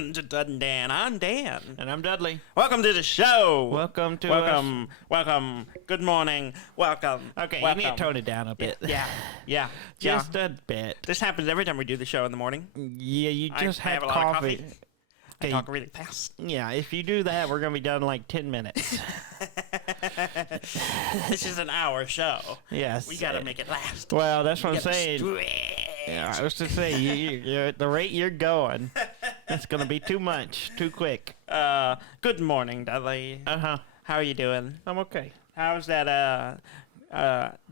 Welcome to Dud and Dan. I'm Dan. And I'm Dudley. Welcome to the show. Welcome to Welcome. Good morning. Welcome. Okay, welcome. you need to tone it down a bit. Yeah. Just a bit. This happens every time we do the show in the morning. Yeah, you just I had have a lot of coffee. coffee. I talk really fast. Yeah, if you do that, we're going to be done in like 10 minutes. This is an hour show. Yes. We got to make it last. Well, that's what I'm Gotta saying. stretch. Yeah, I was to say, you're at the rate you're going, it's going to be too much, too quick. Good morning, Dudley. Uh-huh. How are you doing? I'm okay. How's that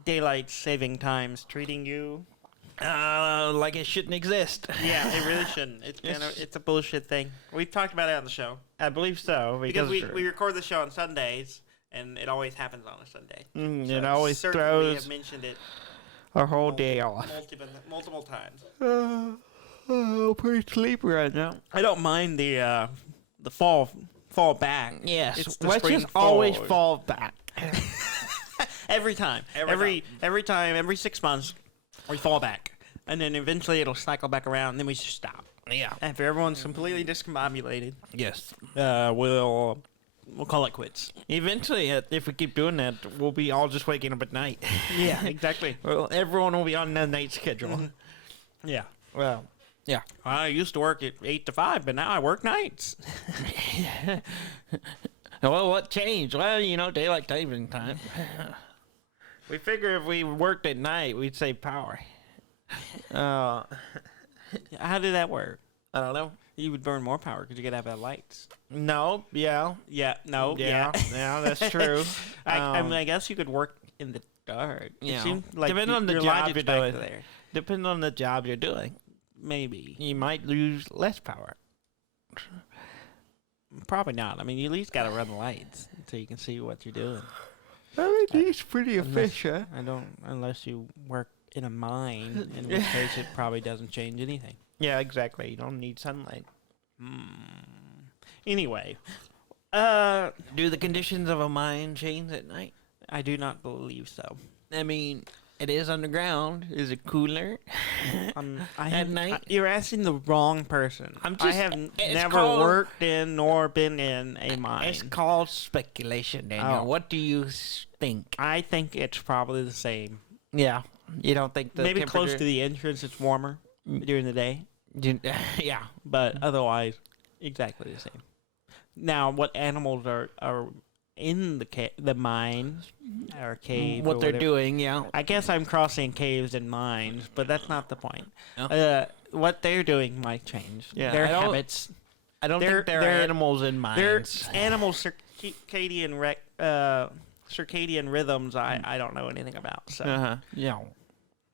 daylight saving times treating you? Like it shouldn't exist. Yeah, it really shouldn't. It's a bullshit thing. We've talked about it on the show. I believe so. Because we record the show on Sundays, and it always happens on a Sunday. It always We throws have mentioned it our whole day off. multiple times. I'm pretty sleepy right now. I don't mind the fall back. Yes, It's the let's spring just always forward. fall back. Every time. Every 6 months, we fall back. And then eventually it'll cycle back around, and then we just stop. Yeah. After everyone's completely discombobulated, Yes. we'll call it quits. Eventually, if we keep doing that, we'll be all just waking up at night. Yeah, exactly. Well, everyone will be on the night schedule. Mm-hmm. Yeah. Well, yeah. I used to work at 8 to 5, but now I work nights. Well, what changed? Well, daylight saving time. We figure if we worked at night, we'd save power. How did that work? I don't know. You would burn more power because you could have lights. No, yeah. Yeah, no, Yeah, that's true. I guess you could work in the dark. Yeah. It seemed like Depending on the your job logic's you're back doing. there. Depending on the job you're doing, Maybe. you might lose less power. Probably not. I mean, you at least got to run the lights so you can see what you're doing. I mean, he's pretty efficient. Unless you work in a mine, in which case it probably doesn't change anything. Yeah, exactly. You don't need sunlight. Anyway, Do the conditions of a mine change at night? I do not believe so. I mean, it is underground. Is it cooler at night? You're asking the wrong person. I have never worked in nor been in a mine. It's called speculation, Daniel. Oh. What do you think? I think it's probably the same. Yeah. You don't think the Maybe close to the entrance it's warmer during the day, yeah. but otherwise exactly the same. Now, what animals are in the mine or cave? What or they're whatever. doing, yeah. I guess I'm crossing caves and mines, but that's not the point. Oh. What they're doing might change. Yeah, Their I don't- habits. I don't think there are they're- animals in Their mines. animal circadian rhythms. I don't know anything about. So Yeah.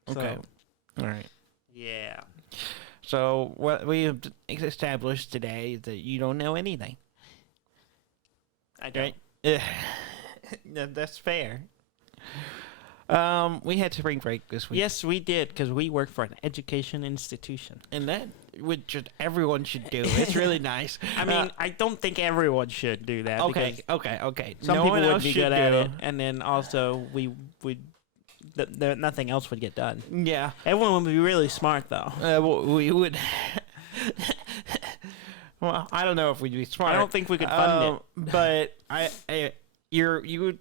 Okay. So, All right. yeah. So what we have established today is that you don't know anything. I don't. Right? That's fair. We had spring break this week. Yes, we did, because we work for an education institution. And that which everyone should do. It's really nice. I mean, I don't think everyone should do that. Okay. Some No people one would else be should good at do it, and then also we would. Nothing else would get done. Yeah. Everyone would be really smart, though. We would. Well, I don't know if we'd be smart. I don't think we could fund it. But you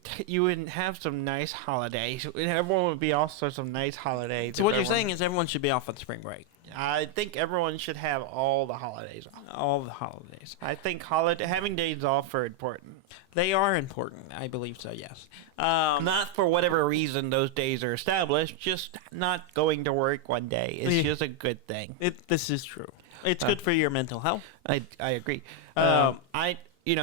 would have some nice holidays. Everyone would be also some nice holidays. So what you're saying is everyone should be off on spring break. I think everyone should have all the holidays off. All the holidays. I think having days off are important. They are important. I believe so, yes. Not for whatever reason those days are established. Just not going to work one day is just a good thing. This is true. It's good for your mental health. I agree. We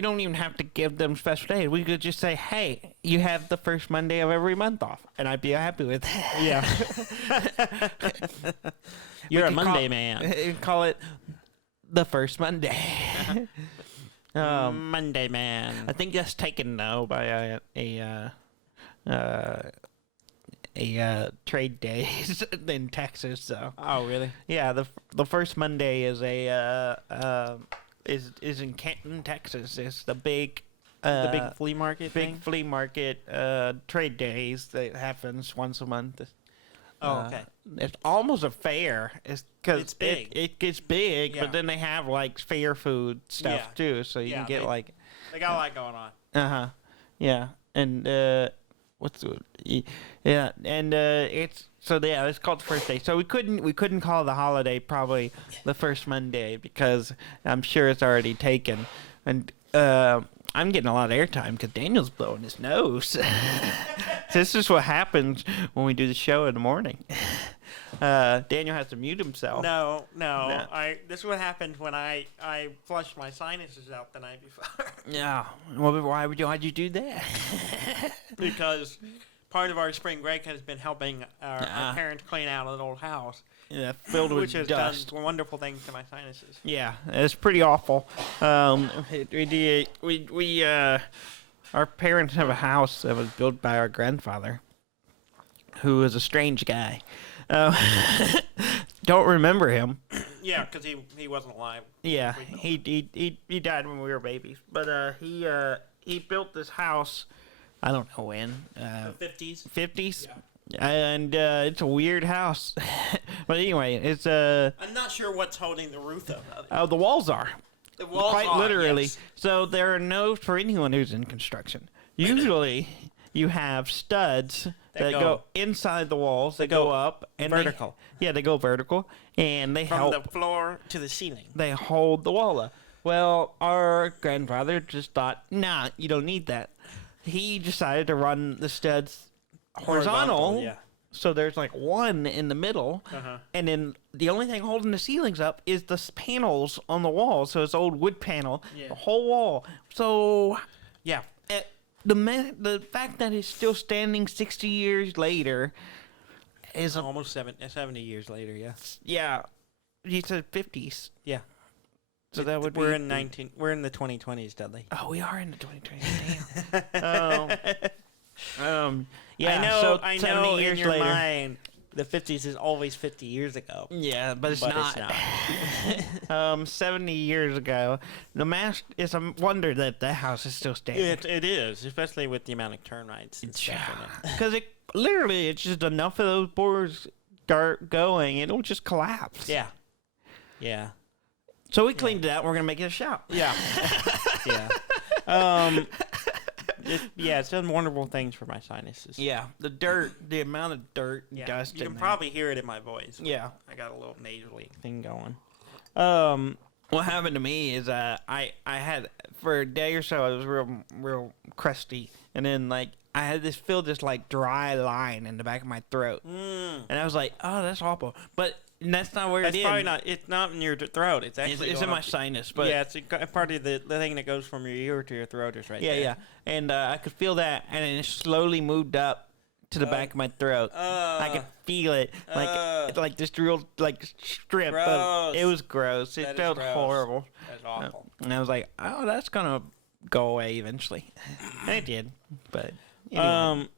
don't even have to give them special days. We could just say, hey, you have the first Monday of every month off, and I'd be happy with that. Yeah. You're a Monday man. Call it the first Monday. Monday man. I think that's taken now by a trade day in Texas. So. Oh, really? Yeah, the first Monday is is in Canton, Texas. It's the big flea market thing? flea market trade days that happens once a month. Oh, okay. it's almost a fair. It's because It's big. It gets big, Yeah. but then they have like fair food stuff Yeah. too, so you Yeah, can get like They got a lot going on. yeah, and what's the yeah, and it's so yeah, it's called the first day. So we couldn't call the holiday probably the first Monday because I'm sure it's already taken, and I'm getting a lot of airtime because Daniel's blowing his nose. This is what happens when we do the show in the morning. Daniel has to mute himself. No. This is what happened when I flushed my sinuses out the night before. Yeah. Well, why'd you do that? Because part of our spring break has been helping our parents clean out an old house. Yeah, filled with which has dust. done wonderful things to my sinuses. Yeah, it's pretty awful. Our parents have a house that was built by our grandfather, who was a strange guy. Don't remember him. Yeah, because he wasn't alive. Yeah, he died when we were babies. But he built this house. I don't know when. The 50s. 50s. Yeah. And it's a weird house. But anyway, it's I'm not sure what's holding the roof up. oh, the walls are. The walls Quite are, literally. yes. So there are no, for anyone who's in construction, usually you have studs that go inside the walls. They go up. And vertical. They go vertical. And they From help. the floor to the ceiling. They hold the wall up. Well, our grandfather just thought, nah, you don't need that. He decided to run the studs horizontal. Yeah. So there's like one in the middle, and then the only thing holding the ceilings up is the panels on the wall. So it's old wood panel, the whole wall. So Yeah. the fact that it's still standing 60 years later is Almost 70 years later, yeah. yeah. You said 50s. Yeah. So that would we're be we're in the 2020s, Dudley. Oh, we are in the 2020s. Damn. Yeah. I know. 70 years in your later. mind, the 50s is always 50 years ago. Yeah, but it's But not. it's not. 70 years ago, it's a wonder that the house is still standing. It is, especially with the amount of termites and stuff in it. Because it's just enough of those boards going, it'll just collapse. Yeah. Yeah. So we cleaned it out. We're gonna make it a shop. Yeah. Yeah. It's done wonderful things for my sinuses. Yeah, the amount of dirt, and dust. You can in probably hear it in my voice. Yeah. I got a little nasally thing going. What happened to me is I had for a day or so I was real crusty, and then like I had this like dry line in the back of my throat, and I was like, oh, that's awful, but that's not where It's it is. probably not. It's not in your throat. It's actually It's going in my up- sinus, but yeah, it's part of the thing that goes from your ear to your throat is right there. yeah, and I could feel that, and then it slowly moved up to the back of my throat. I could feel it, it's like this real like strip. Of, it was gross. It That is felt gross. horrible. That's awful. And I was like, oh, that's gonna go away eventually, and it did. But anyway.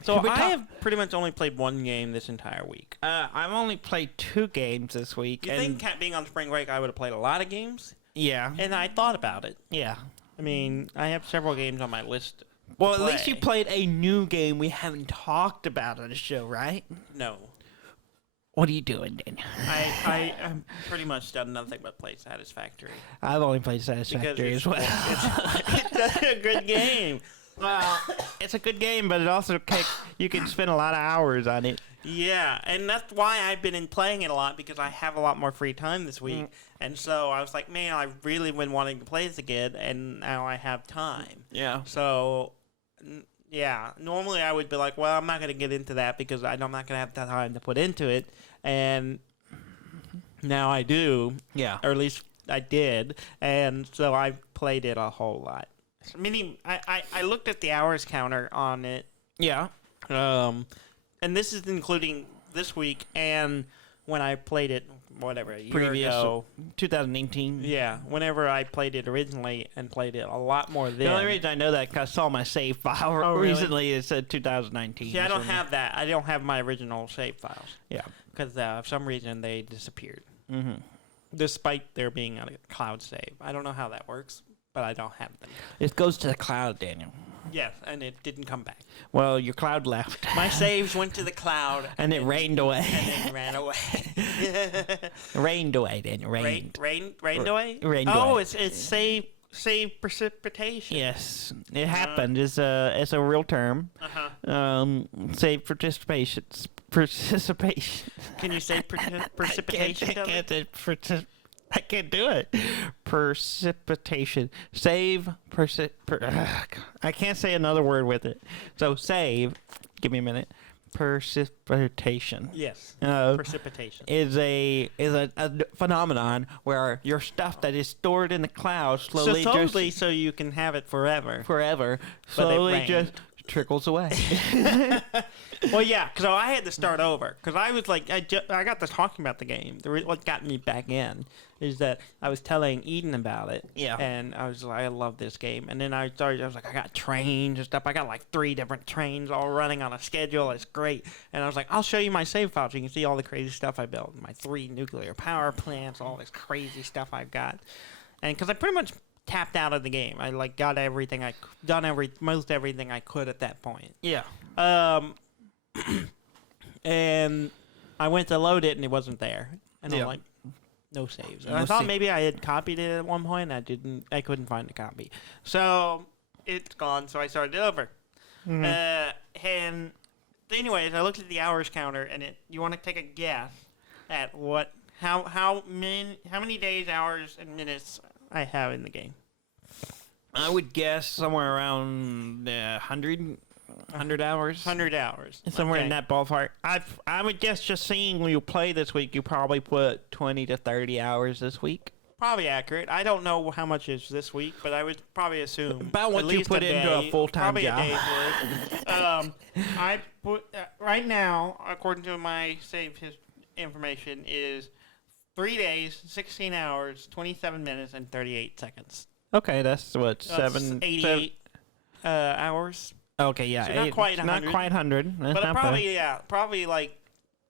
So Should we I talk- have pretty much only played one game this entire week. I've only played 2 games this week. You and think being on spring break, I would have played a lot of games? Yeah, And I thought about it. yeah. I mean, I have several games on my list. Well, to at least you play. played a new game we haven't talked about on the show, right? No. What are you doing, Daniel? I'm pretty much done nothing but play Satisfactory. I've only played Satisfactory as well. It's a good game. Well, it's a good game, but it also you can spend a lot of hours on it. Yeah, and that's why I've been playing it a lot, because I have a lot more free time this week. And so I was like, man, I really been wanting to play this again, and now I have time. Yeah. So, yeah, normally I would be like, well, I'm not going to get into that because I'm not going to have the time to put into it. And now I do. Yeah. Or at least I did. And so I played it a whole lot. Meaning, I looked at the hours counter on it. Yeah. And this is including this week and when I played it, whatever, a year ago. 2018. Yeah, whenever I played it originally and played it a lot more then. The only reason I know that because I saw my save file really? recently. It said 2019. See, I don't have that. I don't have my original save files. Yeah. Because for some reason they disappeared. Mm-hmm. Despite there being a cloud save. I don't know how that works, but I don't have them. It goes to the cloud, Daniel. Yes, and it didn't come back. Well, your cloud left. My saves went to the cloud. And it rained away. And then ran away. Rained away, Daniel. Rained. Rained away? Rained oh, away. it's save precipitation. Yes, it happened. It's a real term. Save participation. Participation. Can you say precipitation? I can't do it. Precipitation. Save. I can't say another word with it. So save. Give me a minute. Precipitation. Yes. Precipitation Is a phenomenon where your stuff that is stored in the cloud slowly so you can have it forever. Slowly just trickles away. Well, yeah, so I had to start over because I was like, I got to talking about the game. What got me back in is that I was telling Eden about it. Yeah. And I was like, I love this game. And then I was like, I got trains and stuff. I got like 3 different trains all running on a schedule. It's great. And I was like, I'll show you my save file so you can see all the crazy stuff I built. My 3 nuclear power plants, all this crazy stuff I've got. And because I pretty much tapped out of the game. I like got everything most everything I could at that point. Yeah. And I went to load it and it wasn't there. And I'm like, no saves. And I thought maybe I had copied it at one point. I couldn't find the copy. So it's gone. So I started it over. And anyways, I looked at the hours counter and you want to take a guess at how many days, hours, and minutes I have in the game. I would guess somewhere around 100 hours. 100 hours. Somewhere in that ballpark. I would guess just seeing you play this week, you probably put 20 to 30 hours this week. Probably accurate. I don't know how much is this week, but I would probably assume about what you put into a full-time job. Probably a day's worth. I put right now, according to my save information, is 3 days, 16 hours, 27 minutes, and 38 seconds. Okay, that's what, 88 hours. Okay, yeah. So not quite 100. Not quite 100. That's but probably like,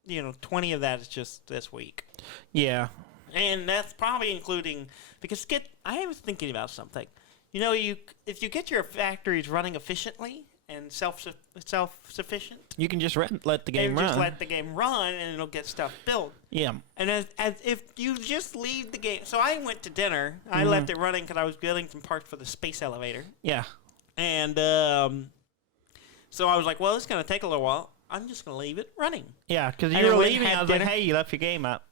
20 of that is just this week. Yeah. And that's probably including, because I was thinking about something. If you get your factories running efficiently and self-sufficient, you can just let the game run. Just let the game run, and it'll get stuff built. Yeah. And as if you just leave the game, so I went to dinner. I left it running because I was building some parts for the space elevator. Yeah. And so I was like, well, it's gonna take a little while. I'm just going to leave it running. Yeah, because you were leaving. I was like, hey, you left your game up.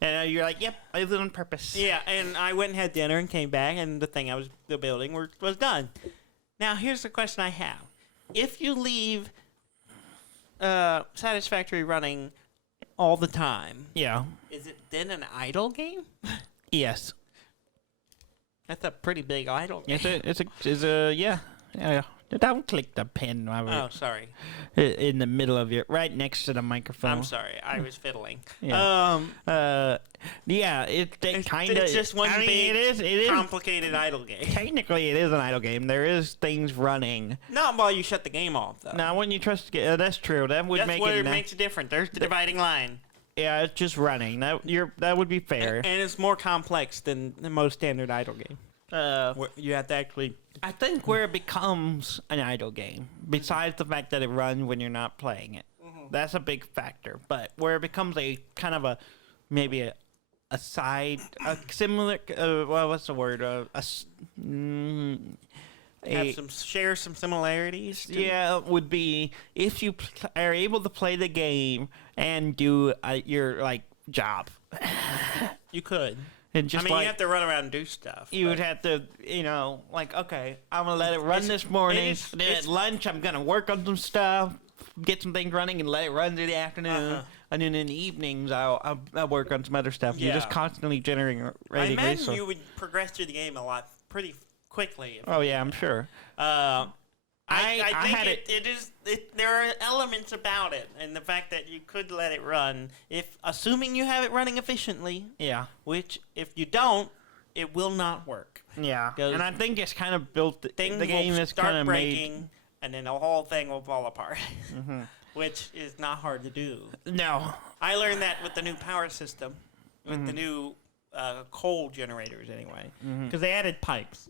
And you're like, yep, I did it on purpose. Yeah, and I went and had dinner and came back, and the thing I was building was done. Now, here's the question I have. If you leave Satisfactory running all the time, yeah, is it then an idle game? Yes. That's a pretty big idle game. It's a yeah. Don't click the pen. Oh, sorry. In the middle of right next to the microphone. I'm sorry. I was fiddling. Yeah. Yeah. It's kind of. It's just one big, it is complicated idle game. Technically, it is an idle game. There is things running. Not while you shut the game off, though. Now, when you trust, that's true. That would make it. That's what makes it different. There's the dividing line. Yeah, it's just running. That would be fair. And it's more complex than the most standard idle game. You have to actually. I think where it becomes an idle game, besides the fact that it runs when you're not playing it, that's a big factor. But where it becomes a kind of maybe a side, a similar. What's the word? Share some similarities. Yeah, would be if you are able to play the game and do your job. You could. And just you have to run around and do stuff. You would have to, okay, I'm going to let it run this morning. Then at lunch, I'm going to work on some stuff, get some things running, and let it run through the afternoon. And then in the evenings, I'll work on some other stuff. Yeah. You're just constantly generating I imagine you would progress through the game a lot pretty quickly. Oh, yeah, I'm sure. I think there are elements about it, and the fact that you could let it run, assuming you have it running efficiently. Yeah. Which, if you don't, it will not work. Yeah. And I think it's kind of built. The game is kind of breaking, and then the whole thing will fall apart, which is not hard to do. No. I learned that with the new power system, with the new coal generators anyway, because they added pipes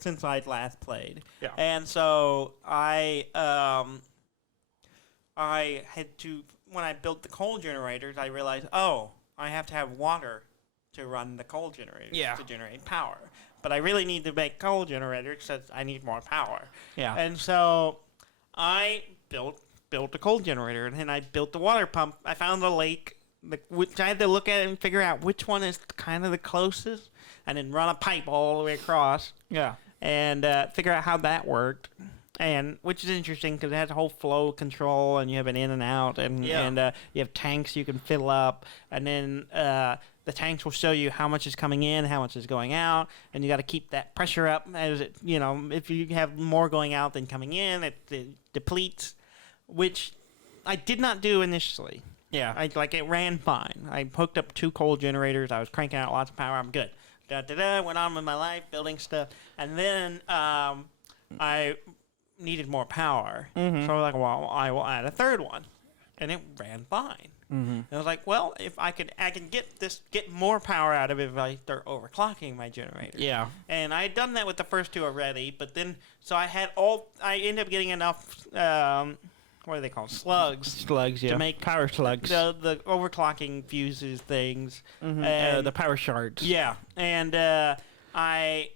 since I last played. Yeah. And so I had to, when I built the coal generators, I realized, I have to have water to run the coal generators to generate power. But I really need to make coal generators because I need more power. Yeah. And so I built a coal generator, and then I built the water pump. I found the lake, which I had to look at it and figure out which one is kind of the closest, and then run a pipe all the way across. Yeah. And figure out how that worked. And which is interesting because it has a whole flow control, and you have an in and out, and you have tanks you can fill up, and then the tanks will show you how much is coming in, how much is going out, and you got to keep that pressure up as it, if you have more going out than coming in, it depletes, which I did not do initially. Yeah. It ran fine. I hooked up 2 coal generators. I was cranking out lots of power. I'm good. Went on with my life, building stuff, and then I needed more power. So I was like, well, I will add a 3rd one, and it ran fine. And I was like, well, if I can get more power out of it if I start overclocking my generator. Yeah. And I had done that with the first 2 already, but then so I ended up getting enough what are they called? Slugs, yeah. to make power slugs. The overclocking fuses things. The power shards. Yeah. And I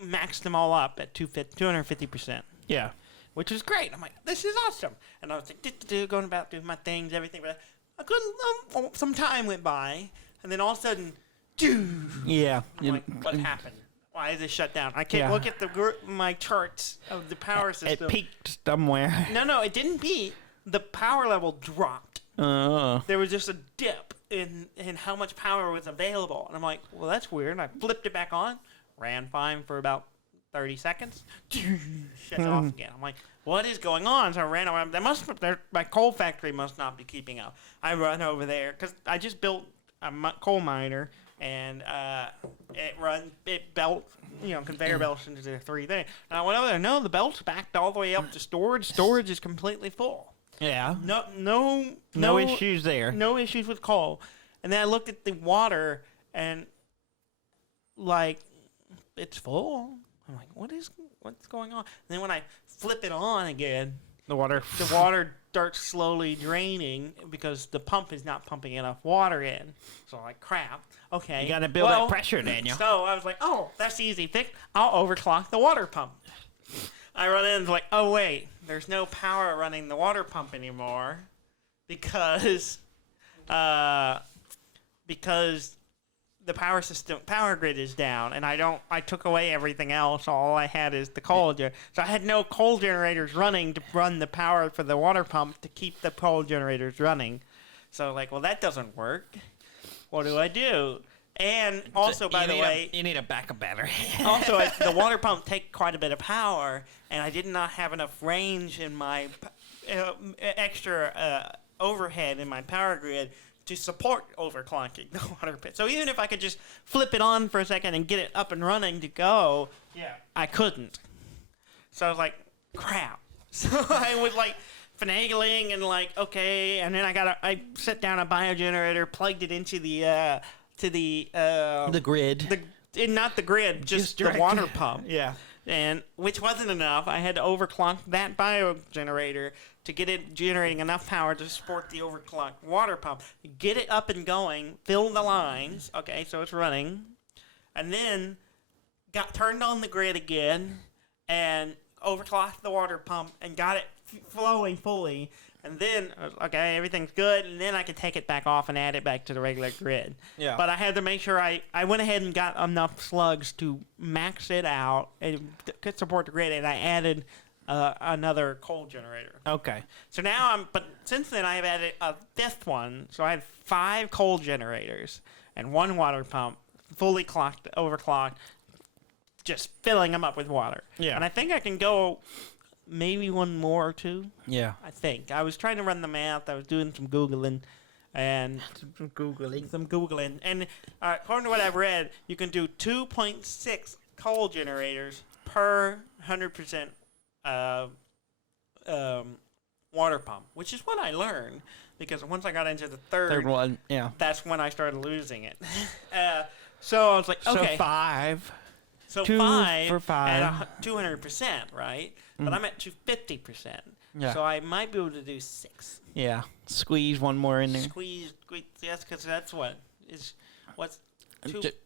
maxed them all up at 250%. Yeah. Which was great. I'm like, this is awesome. And I was like, going about doing my things, everything. But I couldn't. Some time went by, and then all of a sudden, yeah. I'm like, what happened? Why is it shut down? I can't look at my charts of the power system. It peaked somewhere. No, it didn't peak. The power level dropped. There was just a dip in how much power was available. And I'm like, well, that's weird. And I flipped it back on, ran fine for about 30 seconds, shut off again. I'm like, what is going on? So I ran over. My coal factory must not be keeping up. I run over there because I just built a coal miner, and it belt, conveyor belts into the 3 things. And I went over there. No, the belt's backed all the way up to storage. Storage is completely full. Yeah. No issues there. No issues with coal. And then I looked at the water, and it's full. I'm like, what's going on? And then when I flip it on again, the water starts slowly draining because the pump is not pumping enough water in. So I'm like, crap. Okay. You got to build that pressure, Daniel. So I was like, that's the easy fix. I'll overclock the water pump. I run in and like, oh wait, there's no power running the water pump anymore because the power grid is down, and I took away everything else. All I had is the coal generator. So I had no coal generators running to run the power for the water pump to keep the coal generators running. So well, that doesn't work. What do I do? And also, by the way, you need a backup battery. Also, the water pump takes quite a bit of power, and I did not have enough range in my extra overhead in my power grid to support overclocking the water pit. So even if I could just flip it on for a second and get it up and running to go, I couldn't. So I was like, crap. So I was finagling and okay, and then I set down a biogenerator, plugged it into the grid. Not the grid, just the water pump. Yeah. And which wasn't enough. I had to overclock that biogenerator to get it generating enough power to support the overclocked water pump. Get it up and going, fill the lines. Okay, so it's running. And then got turned on the grid again and overclocked the water pump and got it flowing fully. And then, okay, everything's good, and then I could take it back off and add it back to the regular grid. Yeah. But I had to make sure I went ahead and got enough slugs to max it out and could support the grid, and I added another coal generator. Okay. So now but since then I have added a 5th one, so I have 5 coal generators and 1 water pump, fully overclocked, just filling them up with water. Yeah. And I think I can go maybe 1 more or 2. Yeah. I think. I was trying to run the math. I was doing some Googling. And some Googling. And according to what I've read, you can do 2.6 coal generators per 100% water pump, which is what I learned. because once I got into the third one, yeah. that's when I started losing it. So I was like, okay. So 5. So 2 5 for 5. at 200%, right? But I'm at 250%. Yeah. So I might be able to do 6. Yeah. Squeeze one more in there. Squeeze, yes, because that's what's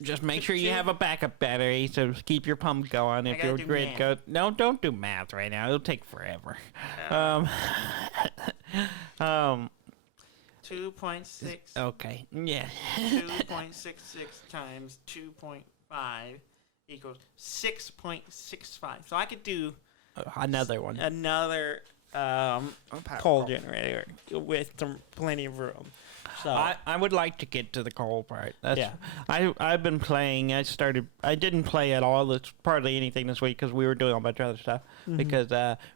Just make sure you have a backup battery to keep your pump going if your grid goes. No, don't do math right now. It'll take forever. 2.6. Okay. Yeah. 2.66 times 2.5 equals 6.65. So I could do another one. Another coal generator with plenty of room. So I would like to get to the coal part. I've been playing. I didn't play at all. It's hardly anything this week because we were doing a bunch of other stuff. Because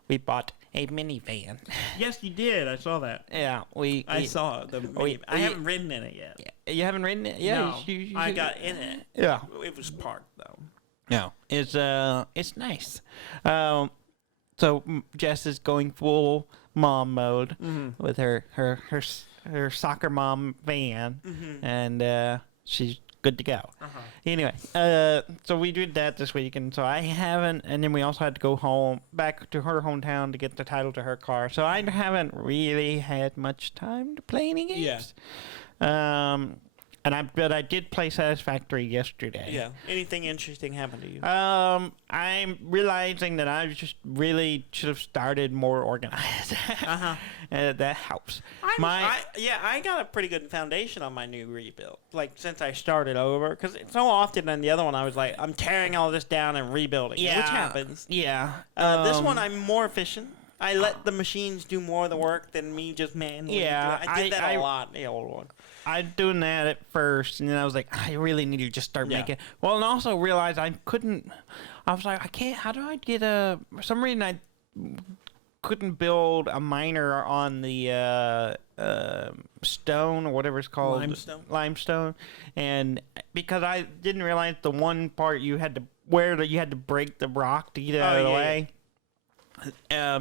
we bought a minivan. Yes, you did. I saw that. Yeah, I saw the minivan. I haven't ridden in it yet. Yeah. You haven't ridden it? Yeah. No, I got in it. Yeah. It was parked though. No, it's nice. So Jess is going full mom mode with her soccer mom van, and she's good to go. Anyway, so we did that this week, and so I haven't, and then we also had to go back to her hometown to get the title to her car. So I haven't really had much time to play any games. Yeah. But I did play Satisfactory yesterday. Yeah. Anything interesting happened to you? I'm realizing that I just really should have started more organized. That helps. I got a pretty good foundation on my new rebuild. Like, since I started over. Because so often on the other one, I was like, I'm tearing all this down and rebuilding. Yeah. Which happens. Yeah. This one, I'm more efficient. I let the machines do more of the work than me just manually. Yeah. I did that a lot in the old one. I was doing that at first, and then I was like, I really need to just start making. Well, and also realized I couldn't. I was like, I can't. How do I get a? For some reason, I couldn't build a miner on the stone or whatever it's called, limestone, and because I didn't realize the one part you had to break the rock to get it out of the way.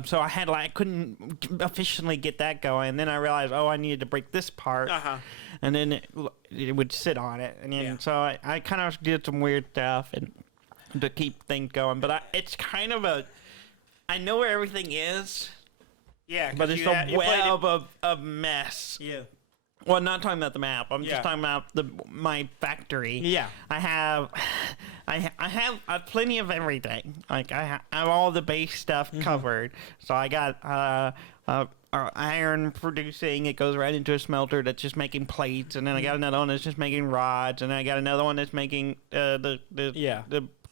So I couldn't efficiently get that going, and then I realized, I needed to break this part, and then it would sit on it, and then so I kind of did some weird stuff and to keep things going. But it's kind of I know where everything is, but it's a web of mess. Yeah. Well, not talking about the map. I'm just talking about my factory. Yeah. I have plenty of everything. Like I have all the base stuff covered. So I got iron producing. It goes right into a smelter that's just making plates, and then I got another one that's just making rods, and then I got another one that's making the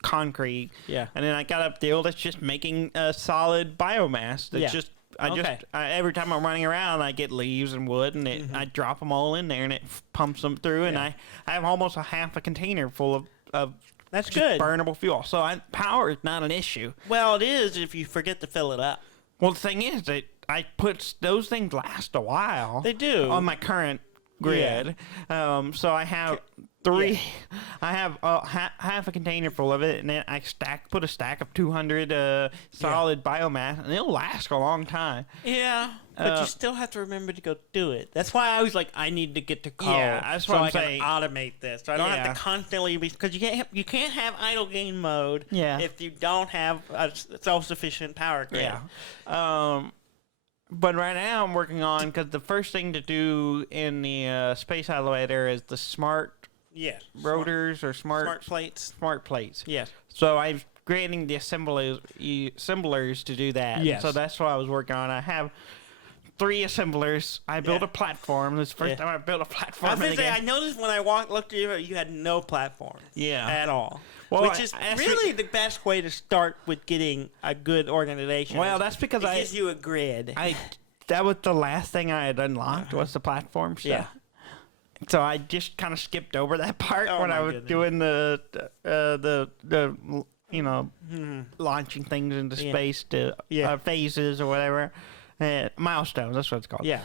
concrete. Yeah. And then I got a deal that's just making solid biomass. That's just. Every time I'm running around, I get leaves and wood, and I drop them all in there, and it pumps them through, and I have almost a half a container full of that's good burnable fuel. So power is not an issue. Well, it is if you forget to fill it up. Well, the thing is that those things last a while. They do on my current grid. So I have 3. I have half a container full of it, and then I put a stack of 200 solid biomass, and it'll last a long time. Yeah, but you still have to remember to go do it. That's why I was like, I need to get to coal. Yeah, that's what I'm saying. I can automate this, so I don't have to constantly because you can't have idle gain mode. If you don't have a self-sufficient power grid. Yeah. But right now I'm working on, because the first thing to do in the space elevator is the smart rotors or smart plates. Smart plates. Yes. So I'm creating the assemblers to do that. Yes. So that's what I was working on. I have 3 assemblers. I built a platform. This is the first time I built a platform. I noticed when I looked at you had no platform. Yeah. At all. Well, which is really the best way to start with getting a good organization. Well, that's because it gives you a grid. That was the last thing I had unlocked was the platform stuff. Yeah. So I just kind of skipped over that part when I was doing the launching things into space to phases or whatever. Milestones, that's what it's called. Yeah.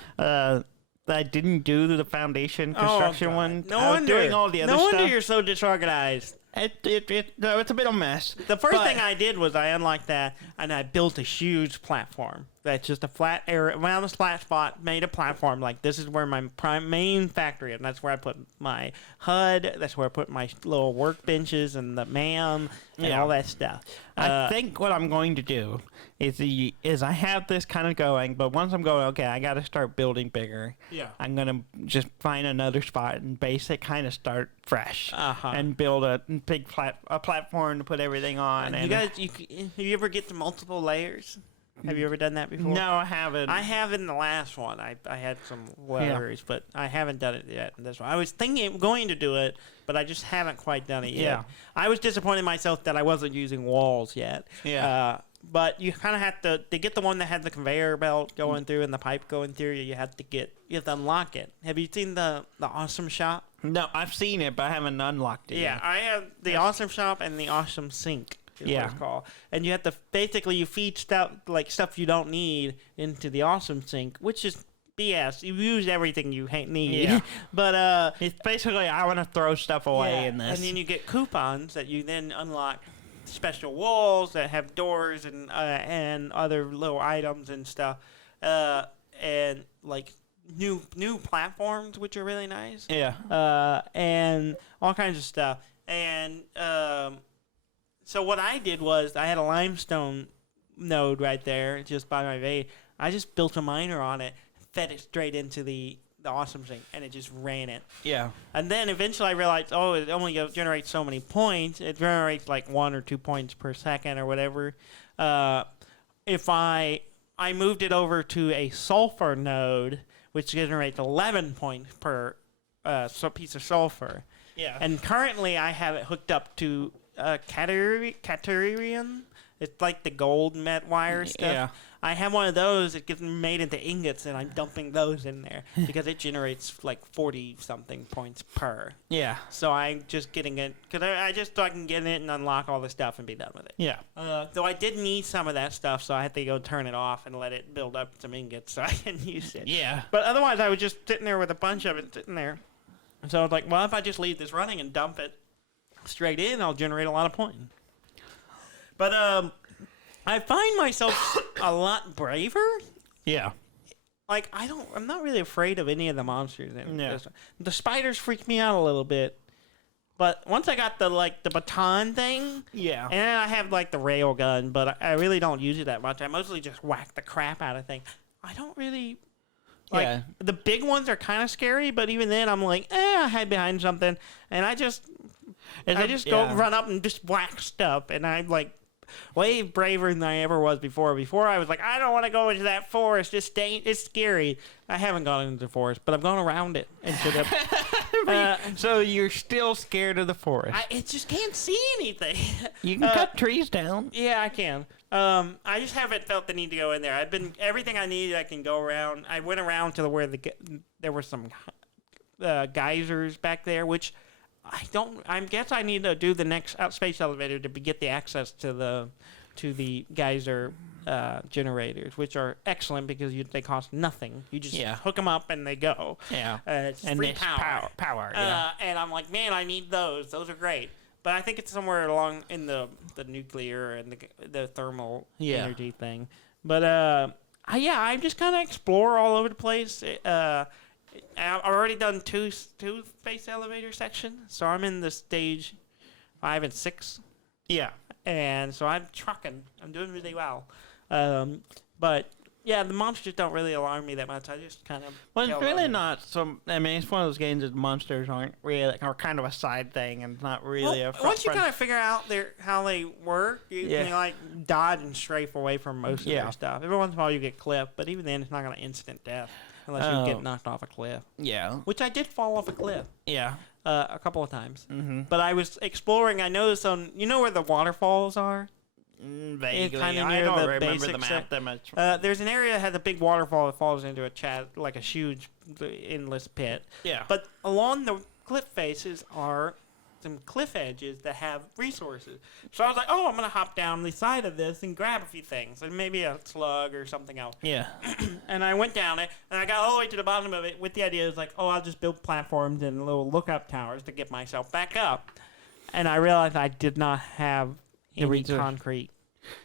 I didn't do the foundation construction one. No wonder. Doing all the other stuff. No wonder you're so disorganized. It's a bit of a mess. The first thing I did was I unlocked that, and I built a huge platform that's just a flat area around the flat spot, made a platform. Like, this is where my main factory is. And that's where I put my HUD. That's where I put my little workbenches and the MAM and all that stuff. I think what I'm going to do is I have this kind of going, but once I'm going, okay, I got to start building bigger. Yeah. I'm going to just find another spot and basic kind of start fresh and build a big platform to put everything on. And you guys, you ever get to multiple layers? Have you ever done that before? No, I haven't. I have in the last one. I had some layers, but I haven't done it yet in this one. I was thinking of going to do it, but I just haven't quite done it yet. Yeah. I was disappointed in myself that I wasn't using walls yet. Yeah. But you kind of have to get the one that had the conveyor belt going through and the pipe going through. You have to unlock it. Have you seen the Awesome Shop? No, I've seen it, but I haven't unlocked it. Yeah, I have the Awesome Shop and the Awesome Sink. Is what it's called. And you have to basically you feed stuff you don't need into the Awesome Sink, which is BS. You use everything you need. Yeah. But it's basically I want to throw stuff away in this. And then you get coupons that you then unlock special walls that have doors and other little items and stuff. And like new platforms, which are really nice. Yeah. And all kinds of stuff. And so what I did was I had a limestone node right there just by my vein. I just built a miner on it, fed it straight into the Awesome Sink, and it just ran it. Yeah. And then eventually I realized, it only generates so many points. It generates like 1 or 2 points per second or whatever. If I moved it over to a sulfur node, which generates 11 points per piece of sulfur. Yeah. And currently I have it hooked up to Caterian. It's like the gold met wire stuff. Yeah. I have one of those that gets made into ingots, and I'm dumping those in there because it generates like 40-something points per. Yeah. So I'm just getting it because I just thought I can get it and unlock all the stuff and be done with it. Yeah. Though I did need some of that stuff, so I had to go turn it off and let it build up some ingots so I can use it. Yeah. But otherwise, I was just sitting there with a bunch of it sitting there. And so I was like, well, if I just leave this running and dump it straight in, I'll generate a lot of points. But I find myself a lot braver. Yeah. Like I'm not really afraid of any of the monsters in this. The spiders freak me out a little bit. But once I got the baton thing, and then I have like the rail gun, but I really don't use it that much. I mostly just whack the crap out of things. I don't really the big ones are kind of scary, but even then I'm like, I hide behind something, and I just go run up and just whack stuff, and I'm like way braver than I ever was before. Before I was like, I don't want to go into that forest. It's scary. I haven't gone into the forest, but I've gone around it. So you're still scared of the forest? I just can't see anything. You can cut trees down. Yeah, I can. I just haven't felt the need to go in there. Everything I needed. I can go around. I went around to where there were some geysers back there, which I guess I need to do the next space elevator to get the access to the geyser generators, which are excellent because they cost nothing. You just hook them up and they go. Yeah, it's and free power. Yeah. And I'm like, man, I need those. Those are great. But I think it's somewhere along in the nuclear and the thermal energy thing. But I just kind of explore all over the place. I've already done two space elevator sections, so I'm in the stage 5 and 6. Yeah, and so I'm trucking. I'm doing really well. But yeah, the monsters don't really alarm me that much. I just kind of. Well, it's really not. So I mean, it's one of those games that monsters aren't really are kind of a side thing, and it's not really a. Once you kind of figure out how they work, you can like dodge and strafe away from most of their stuff. Every once in a while, you get clipped, but even then, it's not going to instant death. Unless you get knocked off a cliff. Yeah. Which I did fall off a cliff. Yeah. A couple of times. Mm-hmm. But I was exploring. I noticed you know where the waterfalls are? Vaguely. I don't remember the map that much. There's an area that has a big waterfall that falls into like a huge endless pit. Yeah. But along the cliff faces are some cliff edges that have resources. So I was like, I'm going to hop down the side of this and grab a few things, and maybe a slug or something else. Yeah. And I went down it, and I got all the way to the bottom of it with the idea of like, I'll just build platforms and little lookup towers to get myself back up. And I realized I did not have any concrete.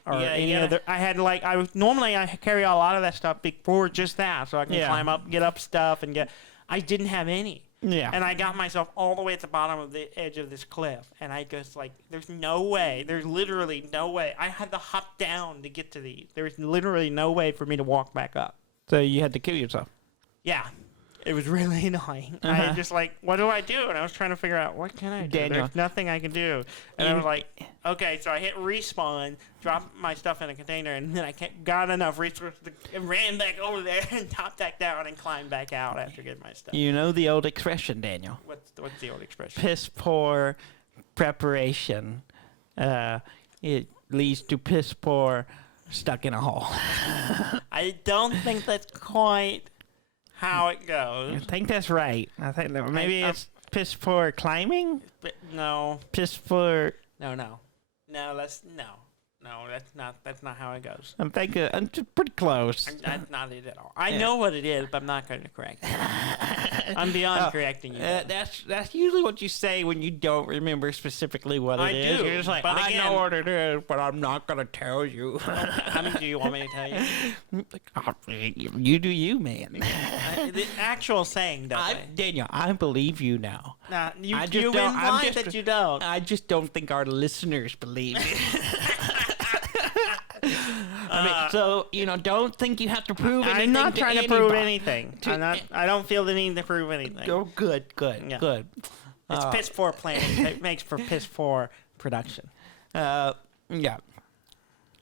or any other. I had like normally I carry a lot of that stuff before just that, so I can climb up, get up stuff, and get. I didn't have any. Yeah. And I got myself all the way at the bottom of the edge of this cliff, and I just like, there's no way. There's literally no way. I had to hop down to get to these. There's literally no way for me to walk back up. So you had to kill yourself. Yeah. It was really annoying. I just like, what do I do? And I was trying to figure out, what can I do? Daniel. There's nothing I can do. And I was like, okay, so I hit respawn, dropped my stuff in a container, and then I got enough resources and ran back over there and hopped back down and climbed back out after getting my stuff. You know the old expression, Daniel. What's the old expression? Piss poor preparation. It leads to piss poor stuck in a hole. I don't think that's quite how it goes. I think that's right. I think that maybe it's piss poor climbing. No. Piss poor. No. No, that's not how it goes. I'm thinking I'm just pretty close. That's not it at all. I know what it is, but I'm not going to correct you. I'm beyond correcting you. That's usually what you say when you don't remember specifically what it is. do, You're just like, but I again, know what it is, but I'm not going to tell you. How many do you want me to tell you? You do you, man. The actual saying, Dudley. Daniel, I believe you now. Nah, you I just you don't- imply that you don't. I just don't think our listeners believe it. I mean, so, don't think you have to prove anything. I'm not trying to prove anybody. anything. I don't feel the need to prove anything. Oh, good. Yeah. Good. It's piss poor planning. It makes for piss poor production. Yeah.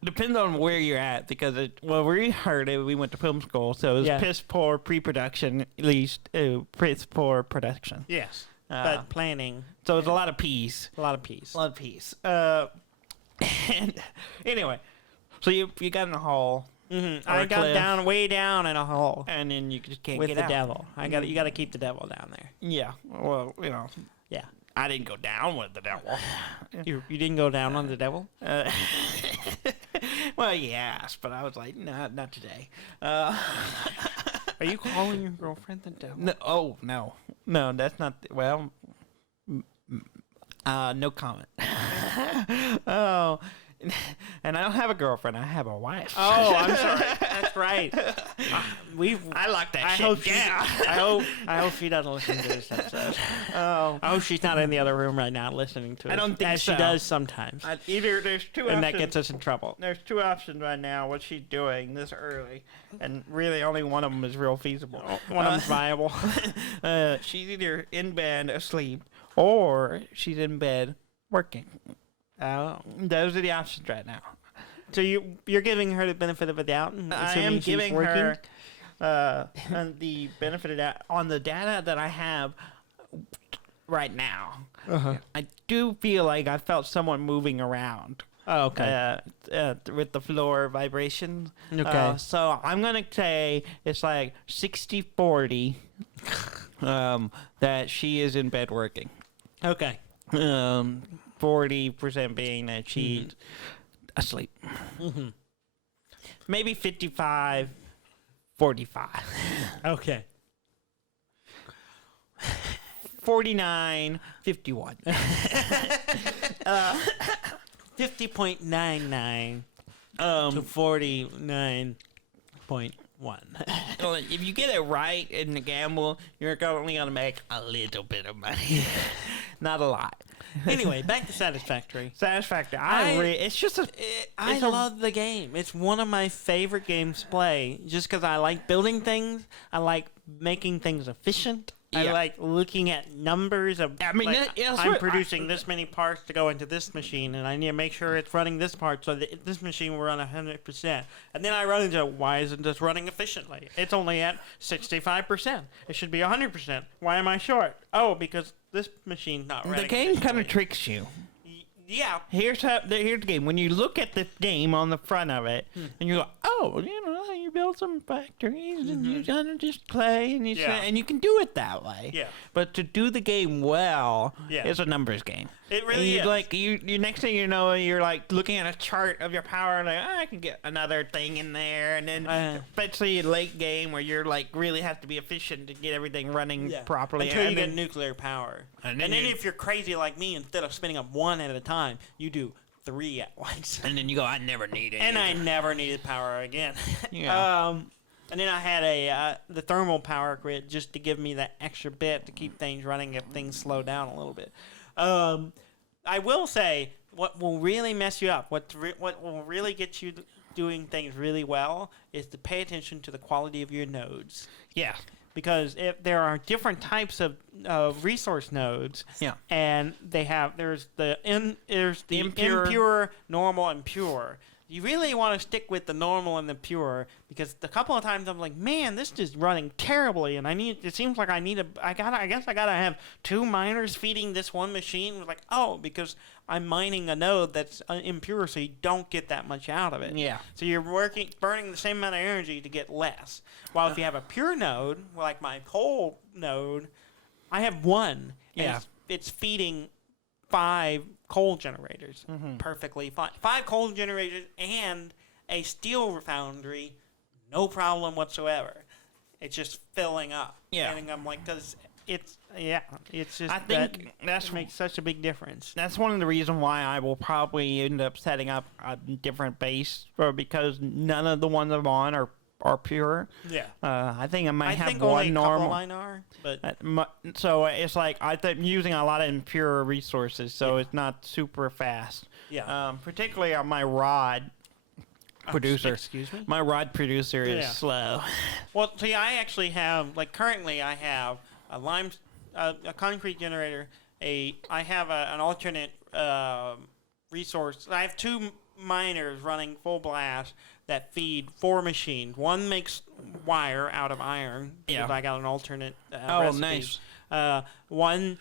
Depends on where you're at, because we heard it. We went to film school, so it was piss poor pre-production, at least piss poor production. Yes, but planning. So it's a lot of P's. A lot of P's. And anyway, so you got in a hole. Mm-hmm. I got way down in a hole, and then you just can't with get the out. devil. You got to keep the devil down there. Yeah. Well, Yeah. I didn't go down with the devil. You didn't go down on the devil? Well, yes, but I was like, not today. Are you calling your girlfriend the devil? No, that's not. Well, no comment. Oh. And I don't have a girlfriend. I have a wife. Oh, I'm sorry. That's right. I like that shit. I hope she doesn't listen to this episode. I hope she's not in the other room right now listening to it. I don't think as so. she does sometimes. Either there's two options. And that gets us in trouble. There's two options right now. What she's doing this early, and really only one of them is real feasible. One of them's viable. She's either in bed asleep, or she's in bed working. Oh, those are the options right now. So you're giving her the benefit of a doubt? I am giving her the benefit of that on the data that I have right now. I do feel like I felt someone moving around. Oh, okay. With the floor vibration. Okay. So I'm going to say it's like 60-40 that she is in bed working. Okay. 40% being that she's asleep. Mm-hmm. Maybe 55-45. Okay. 49-51. 50.99 to 49.1. If you get it right in the gamble, you're only going to make a little bit of money. Not a lot. Anyway, back to Satisfactory. Satisfactory. I love the game. It's one of my favorite games to play just because I like building things. I like making things efficient. Yeah. I like looking at numbers of. I mean, I'm producing this many parts to go into this machine, and I need to make sure it's running this part so that this machine will run 100%. And then I run into why isn't this running efficiently? It's only at 65%. It should be 100%. Why am I short? Oh, because this machine's not running. The game kind of tricks you. Yeah. Here's the game. When you look at the game on the front of it, and you go, oh, you build some factories, and you kind of just play, and you can do it that way. Yeah. But to do the game well, it's a numbers game. It really is. Like you next thing you know, you're like looking at a chart of your power, and like, I can get another thing in there, and then especially late game where you're like really have to be efficient to get everything running properly. Until you get nuclear power. And then if you're crazy like me, instead of spinning up one at a time, you do 3 at once. And then you go, I never need it. And I never needed power again. Yeah. And then I had the thermal power grid just to give me that extra bit to keep things running if things slow down a little bit. I will say, what will really mess you up, what will really get you doing things really well, is to pay attention to the quality of your nodes. Yeah. Because if there are different types of resource nodes, and there's the impure, normal, and pure. You really want to stick with the normal and the pure, because a couple of times I'm like, man, this is running terribly, and it seems like I guess I gotta have 2 miners feeding this one machine. Like, because I'm mining a node that's impure, so you don't get that much out of it. Yeah. So you're burning the same amount of energy to get less. While if you have a pure node, like my coal node, I have 1. And it's feeding 5 coal generators perfectly fine. 5 coal generators and a steel foundry, no problem whatsoever. It's just filling up. Yeah. And I'm like, it's just, I think that makes such a big difference. That's one of the reasons why I will probably end up setting up a different base, because none of the ones I'm on are pure. Yeah. I think I might have one one normal. Couple of mine are, but so it's like I'm using a lot of impure resources, so it's not super fast. Yeah. Particularly on my rod producer. Excuse me. My rod producer is slow. Well, see, I actually have currently I have a concrete generator. I have an alternate resource. I have 2 miners running full blast that feed 4 machines. One makes wire out of iron because I got an alternate recipe. Nice. One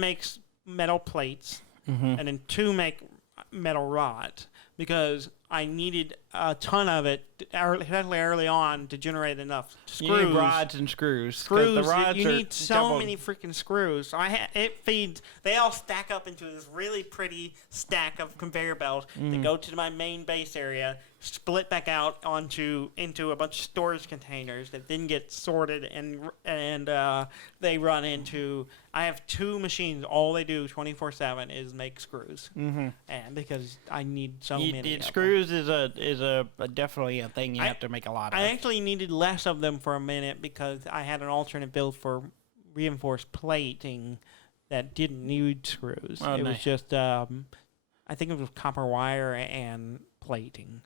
makes metal plates, and then 2 make metal rods, because I needed a ton of it early on to generate enough screws. You need rods and screws. The rods you need so many freaking screws. It feeds. They all stack up into this really pretty stack of conveyor belts that go to my main base area, split back out into a bunch of storage containers that then get sorted, and they run into. I have 2 machines. All they do 24/7 is make screws, and because I need so many. Screws is a definitely a thing you have to make a lot of. I actually needed less of them for a minute because I had an alternate build for reinforced plating that didn't need screws. It was just I think it was copper wire and plating.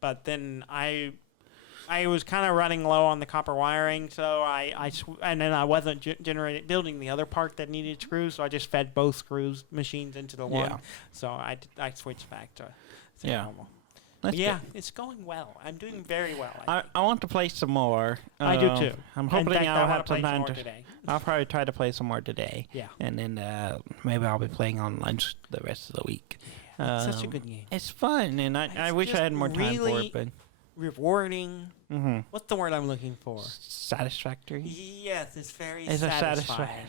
But then I was kind of running low on the copper wiring, so and then I wasn't building the other part that needed screws, so I just fed both screws machines into the one. So I switched back to normal. It's going well. I'm doing very well. I want to play some more. I do too. I'm hoping I'll have some time today. I'll probably try to play some more today. Yeah. And then maybe I'll be playing on lunch the rest of the week. It's such a good game. It's fun, and I wish I had more time for it. But rewarding. What's the word I'm looking for? Satisfactory? Yes, it's very satisfying.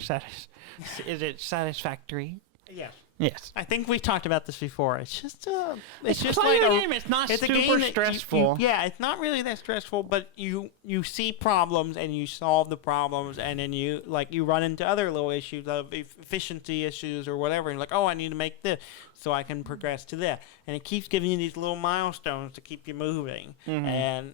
Is it satisfactory? Yes. Yes. I think we've talked about this before. It's just like a game. It's not super stressful. It's not really that stressful, but you see problems and you solve the problems, and then you run into other little issues of efficiency issues or whatever, and you're like, I need to make this so I can progress to that. And it keeps giving you these little milestones to keep you moving. And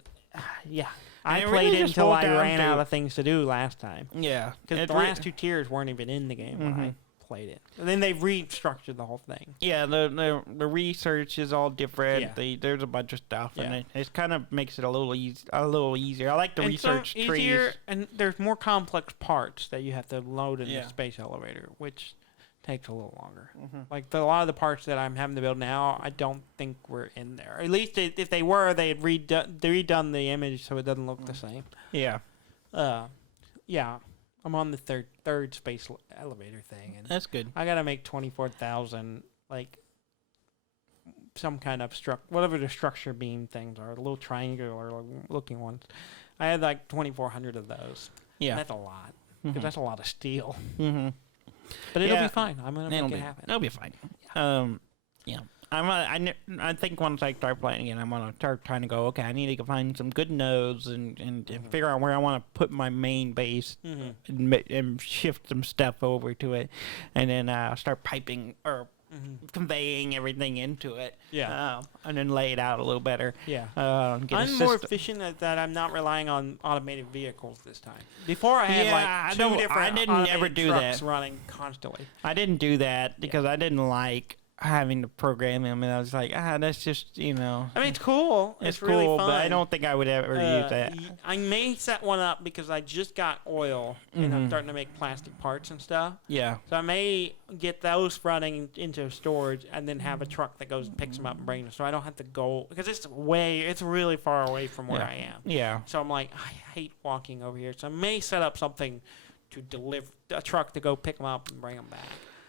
I played it until I ran out of things to do last time. Yeah. Because the last 2 tiers weren't even in the game when I played it. And then they restructured the whole thing. Yeah, the research is all different. Yeah. There's a bunch of stuff, and it kind of makes it a little easier. I like the research trees. And there's more complex parts that you have to load in the space elevator, which takes a little longer. Like a lot of the parts that I'm having to build now, I don't think were in there. At least if they were, they had redone the image so it doesn't look the same. Yeah. I'm on the third space elevator thing, and that's good. I gotta make 24,000 some kind of whatever the structure beam things are, the little triangular looking ones. I had 2,400 of those. Yeah, and that's a lot because that's a lot of steel. But it'll be fine. I'm gonna make it happen. It'll be fine. Yeah. I think once I start playing again, I'm gonna start trying to go. Okay, I need to find some good nodes and figure out where I want to put my main base and shift some stuff over to it, and then start piping or conveying everything into it. Yeah. And then lay it out a little better. Yeah. I'm more efficient at that. I'm not relying on automated vehicles this time. Before I had two different automated trucks running constantly. I didn't do that because I didn't like having to program them, and I was like, that's just, I mean, it's cool. It's really cool, fun. but I don't think I would ever use that. I may set one up because I just got oil, and I'm starting to make plastic parts and stuff. Yeah. So I may get those running into storage, and then have a truck that goes and picks them up and brings them. So I don't have to go, because it's really far away from where I am. Yeah. So I'm like, I hate walking over here. So I may set up something to deliver a truck to go pick them up and bring them back.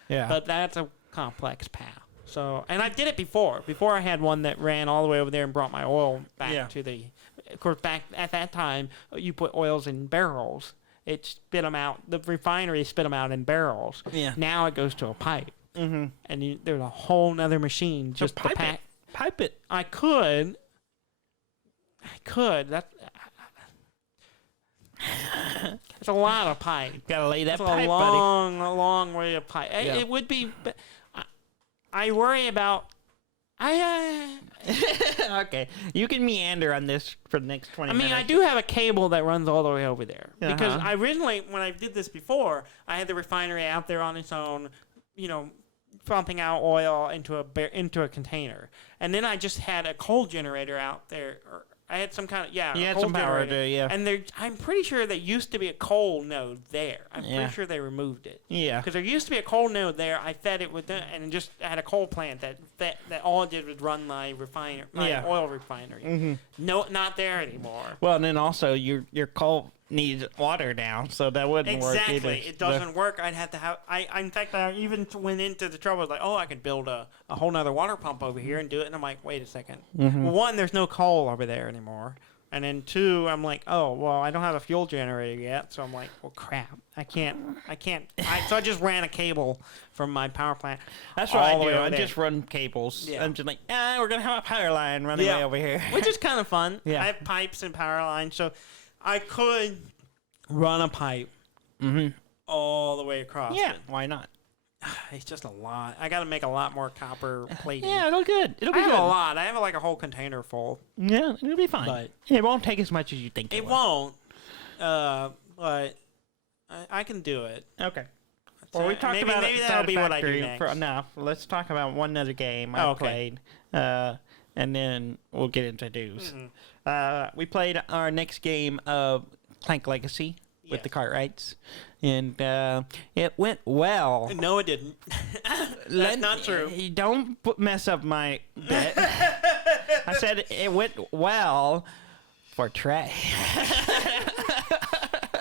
Yeah. But that's a complex path. So, and I did it before. Before I had one that ran all the way over there and brought my oil back to the. Of course, back at that time, you put oils in barrels. It spit them out. The refinery spit them out in barrels. Yeah. Now it goes to a pipe. Mm-hmm. And there's a whole nother machine just to pack. Pipe it. I could. That's. It's a lot of pipe. Gotta lay that it's pipe, a long way of pipe. Yeah. It would be. I worry about. Okay, you can meander on this for the next 20 minutes. I do have a cable that runs all the way over there. Because I originally, when I did this before, I had the refinery out there on its own, pumping out oil into a container. And then I just had a coal generator out there. I had some kind of, you had coal some power generator. to, And I'm pretty sure there used to be a coal node there. I'm pretty sure they removed it. Yeah. Because there used to be a coal node there. I fed it with that, and just had a coal plant that all it did was run my oil refinery. Mm-hmm. No, not there anymore. Well, and then also your coal needs water now, so that wouldn't work either. Exactly. It doesn't work. I'd have to have... in fact, I even went into the trouble, like, I could build a whole nother water pump over here and do it. And I'm like, wait a second. Mm-hmm. Well, one, there's no coal over there anymore. And then two, I'm like, I don't have a fuel generator yet. So I'm like, well, crap. I can't. So I just ran a cable from my power plant. That's what I do. I just run cables. Yeah. I'm just like, we're going to have a power line running way over here. Which is kind of fun. Yeah. I have pipes and power lines. So I could run a pipe all the way across. Yeah, why not? It's just a lot. I got to make a lot more copper plating. Yeah, it'll be good. I have a lot. I have like a whole container full. Yeah, it'll be fine. But it won't take as much as you think. It won't. But I can do it. Okay. Well, we talked about maybe that'll be what I do Satisfactory next. enough. Let's talk about one other game I played, and then we'll get into news. We played our next game of Clank Legacy with the Cartwrights, and it went well. No, it didn't. That's not true. Don't mess up my bit. I said it went well for Trey.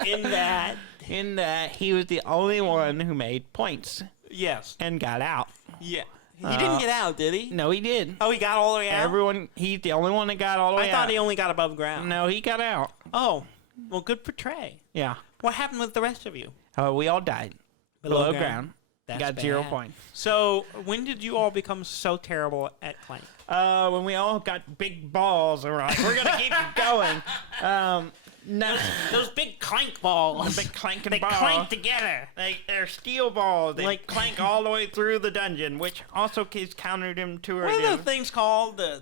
In that he was the only one who made points. Yes. And got out. Yeah. He didn't get out, did he? No, he did. Oh, he got all the way out? He's the only one that got all the way out. I thought he only got above ground. No, he got out. Oh. Well, good for Trey. Yeah. What happened with the rest of you? We all died. Below ground. That's got bad. 0 points. So, when did you all become so terrible at Clank? When we all got big balls around. We're going to keep going. No. Those big clank balls. The big clanking they balls. They clank together. They're steel balls. They clank all the way through the dungeon, which also is counterintuitive. What are the things called? There's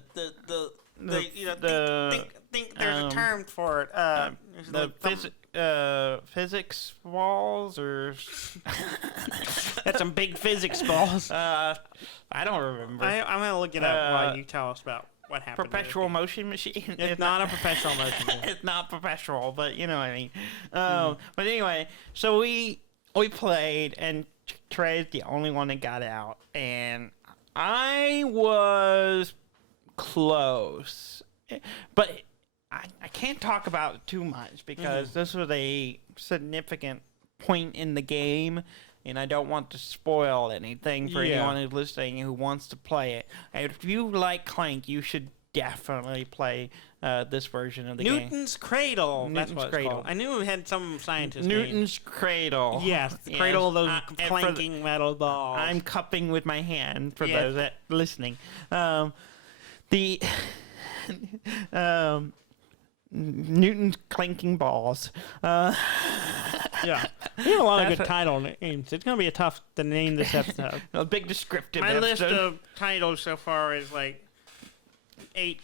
a term for it. Physics balls, or that's some big physics balls. I don't remember. I'm gonna look it up while you tell us about what happened. Perpetual motion machine. It's not a perpetual motion machine. It's not perpetual, but you know what I mean. But anyway, so we played, and Trey's the only one that got out, and I was close, but I can't talk about it too much because this was a significant point in the game, and I don't want to spoil anything for anyone who's listening who wants to play it. If you like Clank, you should definitely play this version of the game. Newton's Cradle. That's what it's called. I knew it had some scientist Newton's Cradle. Yes, the cradle of those clanking metal balls. I'm cupping with my hand for those that listening. Newton's clanking balls. Yeah. We have a lot of good title names. It's going to be tough to name this episode. A big descriptive My episode. list of titles so far is like eight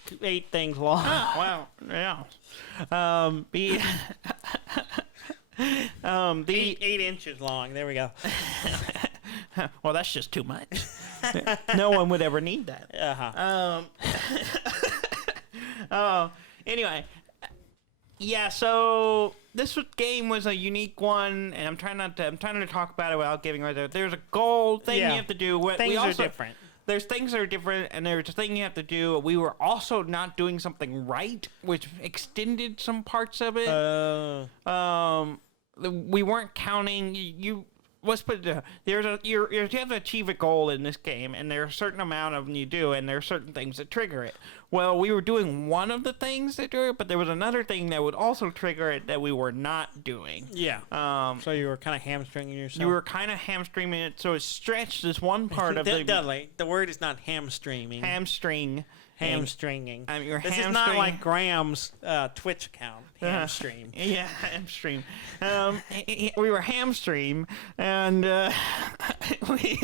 things long. Wow. Yeah. The 8 inches long. There we go. Well, that's just too much. No one would ever need that. Anyway, yeah. So this game was a unique one, and I'm trying to talk about it without giving away. There's a goal thing you have to do. Things are different. There's things that are different, and there's a thing you have to do. We were also not doing something right, which extended some parts of it. We weren't counting. Let's put it. You have to achieve a goal in this game, and there's a certain amount of them you do, and there are certain things that trigger it. Well, we were doing one of the things that do it, but there was another thing that would also trigger it that we were not doing. Yeah. So you were kind of hamstringing yourself. You were kind of hamstringing it, so it stretched this one part of the. Dudley, the word is not hamstringing. Hamstringing. This is not like Graham's Twitch account. Hamstring. Yeah, hamstring. We were hamstring, and we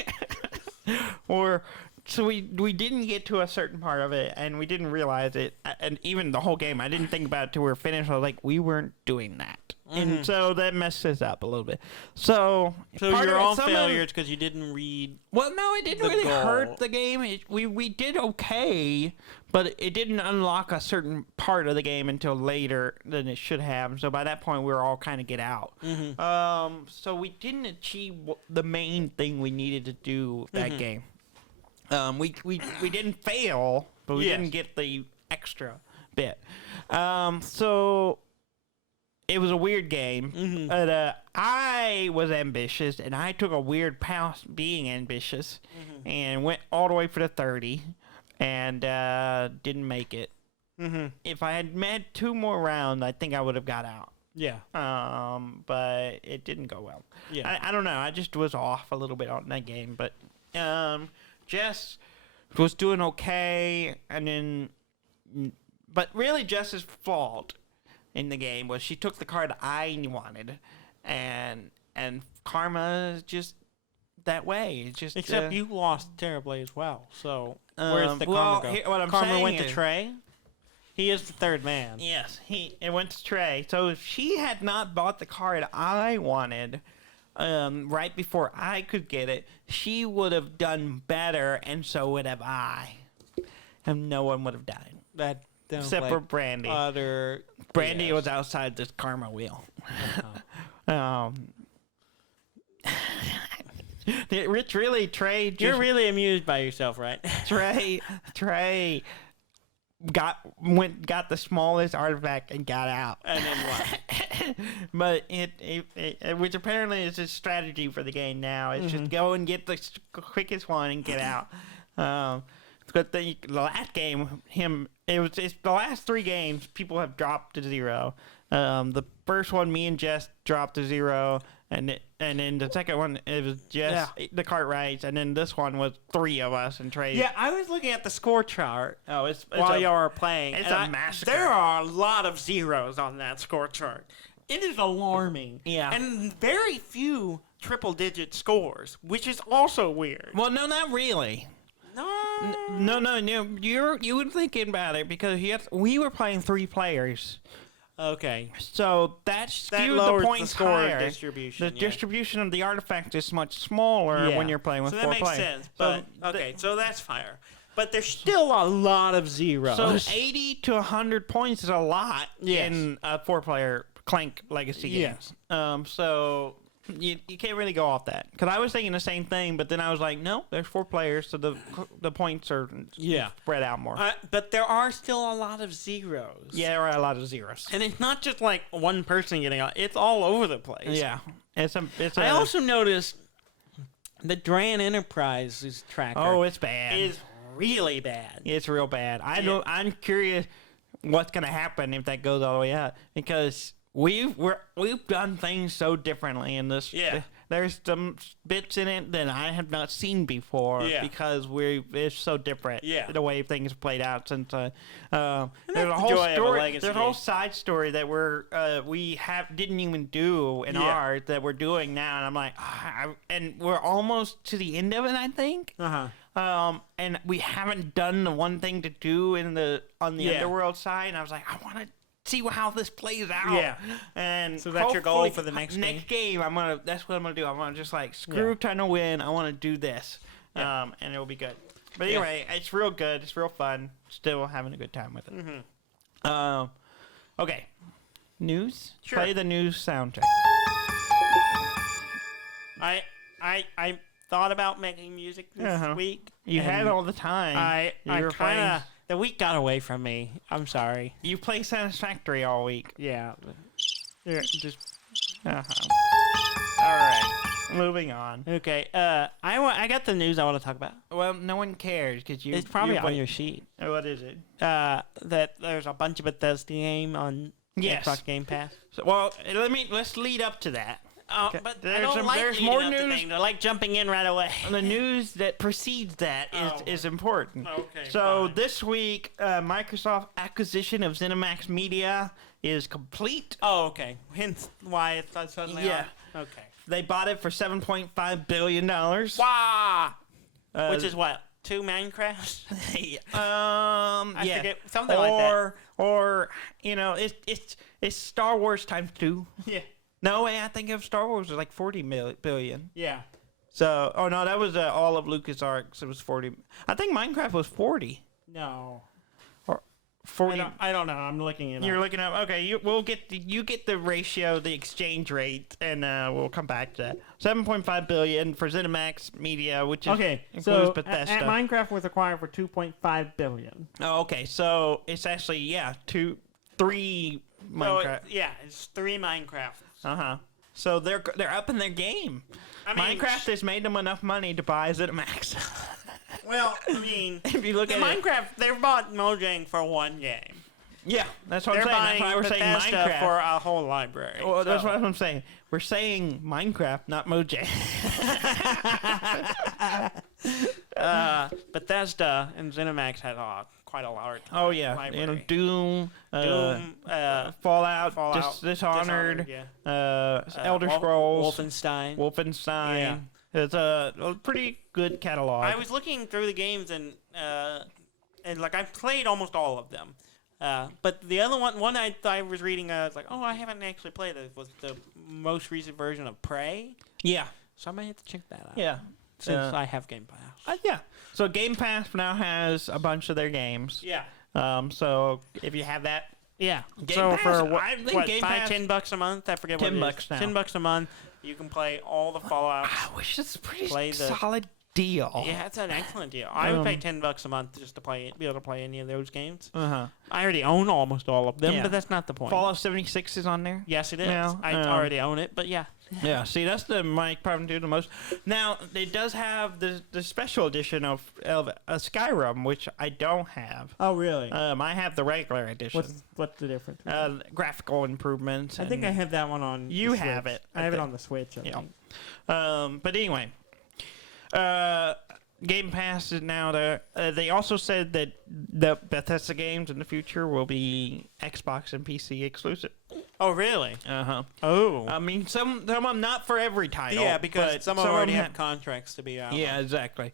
didn't get to a certain part of it, and we didn't realize it. And even the whole game, I didn't think about it till we were finished. I was like, we weren't doing that. And so that messed us up a little bit. So you're all failures because you didn't read. Well, no, it didn't really hurt the game. We did okay, but it didn't unlock a certain part of the game until later than it should have. So by that point, we were all kind of get out. So we didn't achieve the main thing we needed to do that game. We didn't fail, but we didn't get the extra bit. So it was a weird game. But I was ambitious, and I took a weird path being ambitious, and went all the way for the 30, and didn't make it. If I had made 2 more rounds, I think I would have got out. Yeah. But it didn't go well. Yeah. I don't know. I just was off a little bit on that game, but Jess was doing okay, and then, but really Jess's fault in the game was she took the card I wanted, and karma is just that way. It's just except you lost terribly as well. So where's the karma go? What I'm karma saying went to Trey. He is the third man. Yes, it went to Trey. So if she had not bought the card I wanted, right before I could get it, she would have done better, and so would have I. And no one would have died. Except for Brandy. Brandy was outside this karma wheel. Rich, really, Trey. You're really amused by yourself, right? Trey got the smallest artifact and got out. And then what? But it which apparently is his strategy for the game now. It's just go and get the quickest one and get out. But the last game, it's the last 3 games people have dropped to 0. The first one, me and Jess dropped to 0, and then the second one it was Jess the Cartwrights, and then this one was 3 of us and Trey. Yeah, I was looking at the score chart. It's while y'all were playing. It's a massacre. There are a lot of zeros on that score chart. It is alarming. Yeah, and very few triple-digit scores, which is also weird. Well, no, not really. No. You were thinking about it because we were playing 3 players. Okay. So that skewed the points higher. Distribution, the distribution of the artifact is much smaller when you're playing with 4 players. So that makes sense. But so that's fire. But there's still a lot of zeros. So 80 to 100 points is a lot in a 4-player Clank Legacy game. Yes. So you can't really go off that. Because I was thinking the same thing, but then I was like, no, there's 4 players, so the points are spread out more. But there are still a lot of zeros. Yeah, there are a lot of zeros. And it's not just like one person getting out. It's all over the place. Yeah. I also noticed the Dran Enterprises tracker. Oh, it's bad. Is really bad. It's real bad. I'm curious what's going to happen if that goes all the way out, because we've done things so differently in this. Yeah. there's some bits in it that I have not seen before because it's so different. Yeah. The way things played out since there's a the whole joy of a story. legacy There's a whole game. side story that we didn't even do in ours that we're doing now, and I'm like, and we're almost to the end of it, I think. And we haven't done the one thing to do on the Underworld side, and I was like, I want to see how this plays out. Yeah. And so that's your goal for the next game. That's what I'm gonna do. I'm gonna just like screw trying to win. I want to do this, and it'll be good. But anyway, it's real good. It's real fun. Still having a good time with it. Okay. News. Sure. Play the news soundtrack. I thought about making music this week. You had all the time. I kind of the week got away from me. I'm sorry. You play Satisfactory all week. Yeah. Just. All right. Moving on. Okay. I got the news I want to talk about. Well, no one cares because you. It's probably on your sheet. What is it? That there's a bunch of Bethesda game on Xbox Game Pass. So, let's lead up to that. But there's more news. I like jumping in right away. The news that precedes that is important. Okay. So this week, Microsoft acquisition of ZeniMax Media is complete. Oh, okay. Hence why it's suddenly on. Okay. They bought it for $7.5 billion. Wow. Which is what? 2 Minecrafts? I forget, something like that. Or it's Star Wars times 2. Yeah. No way, I think of Star Wars was like 40 billion. Yeah. So, no, that was all of LucasArts. It was 40. I think Minecraft was 40. No. Or 40. I don't know. I'm looking it up. You're looking up. Okay, you get the ratio, the exchange rate, and we'll come back to that. 7.5 billion for ZeniMax Media, which includes Bethesda. Minecraft was acquired for 2.5 billion. Oh, okay. So it's actually 3 Minecraft. It's 3 Minecraft. So they're up in their game. Minecraft has made them enough money to buy ZeniMax. Well, I mean, if you look at Minecraft, they bought Mojang for 1 game. Yeah, that's what I'm saying. That's why we're saying Minecraft for a whole library. Well, that's what I'm saying. We're saying Minecraft, not Mojang. Bethesda and ZeniMax had quite a large. Oh yeah, library. Doom, Fallout, Dishonored, Elder Scrolls, Wolfenstein. Yeah. It's a pretty good catalog. I was looking through the games and like I've played almost all of them. But the other one I was reading, I was like, I haven't actually played it. Was the most recent version of Prey. Yeah. So I might have to check that out. Yeah. Since I have Game Pass. Yeah. So Game Pass now has a bunch of their games. Yeah. So if you have that. Yeah. Game so Pass, for what Game Pass, $10 a month? I forget what it is. $10 now. $10 a month. You can play all the Fallouts. I wish it's a pretty solid deal. Yeah, it's an excellent deal. I would pay $10 a month just to be able to play any of those games. I already own almost all of them, but that's not the point. Fallout 76 is on there? Yes, it is. I already own it, but yeah. Yeah, see, that's the Mike probably do the most. Now, it does have the special edition of Skyrim, which I don't have. Oh, really? I have the regular edition. What's the difference? Graphical improvements. I think I have that one on You the have Switch. it. I have it on the Switch, I think. But anyway, Game Pass is now there. They also said that the Bethesda games in the future will be Xbox and PC exclusive. Oh, really? Oh. I mean, some of them not for every title. Yeah, because some of them already have contracts to be out. Yeah, exactly.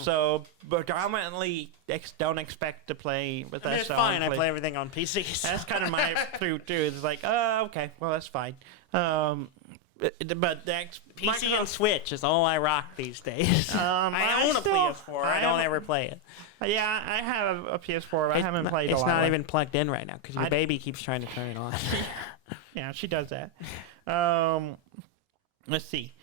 So, but predominantly don't expect to play Bethesda. I mean, it's fine. I play everything on PC. So. That's kind of my truth, too. It's like, okay, well, that's fine. But PC and Switch is all I rock these days. I own a PS4. I don't ever play it. Yeah, I have a PS4, but I haven't played a lot. It's not even plugged in right now because your baby keeps trying to turn it on. Yeah, she does that. Let's see.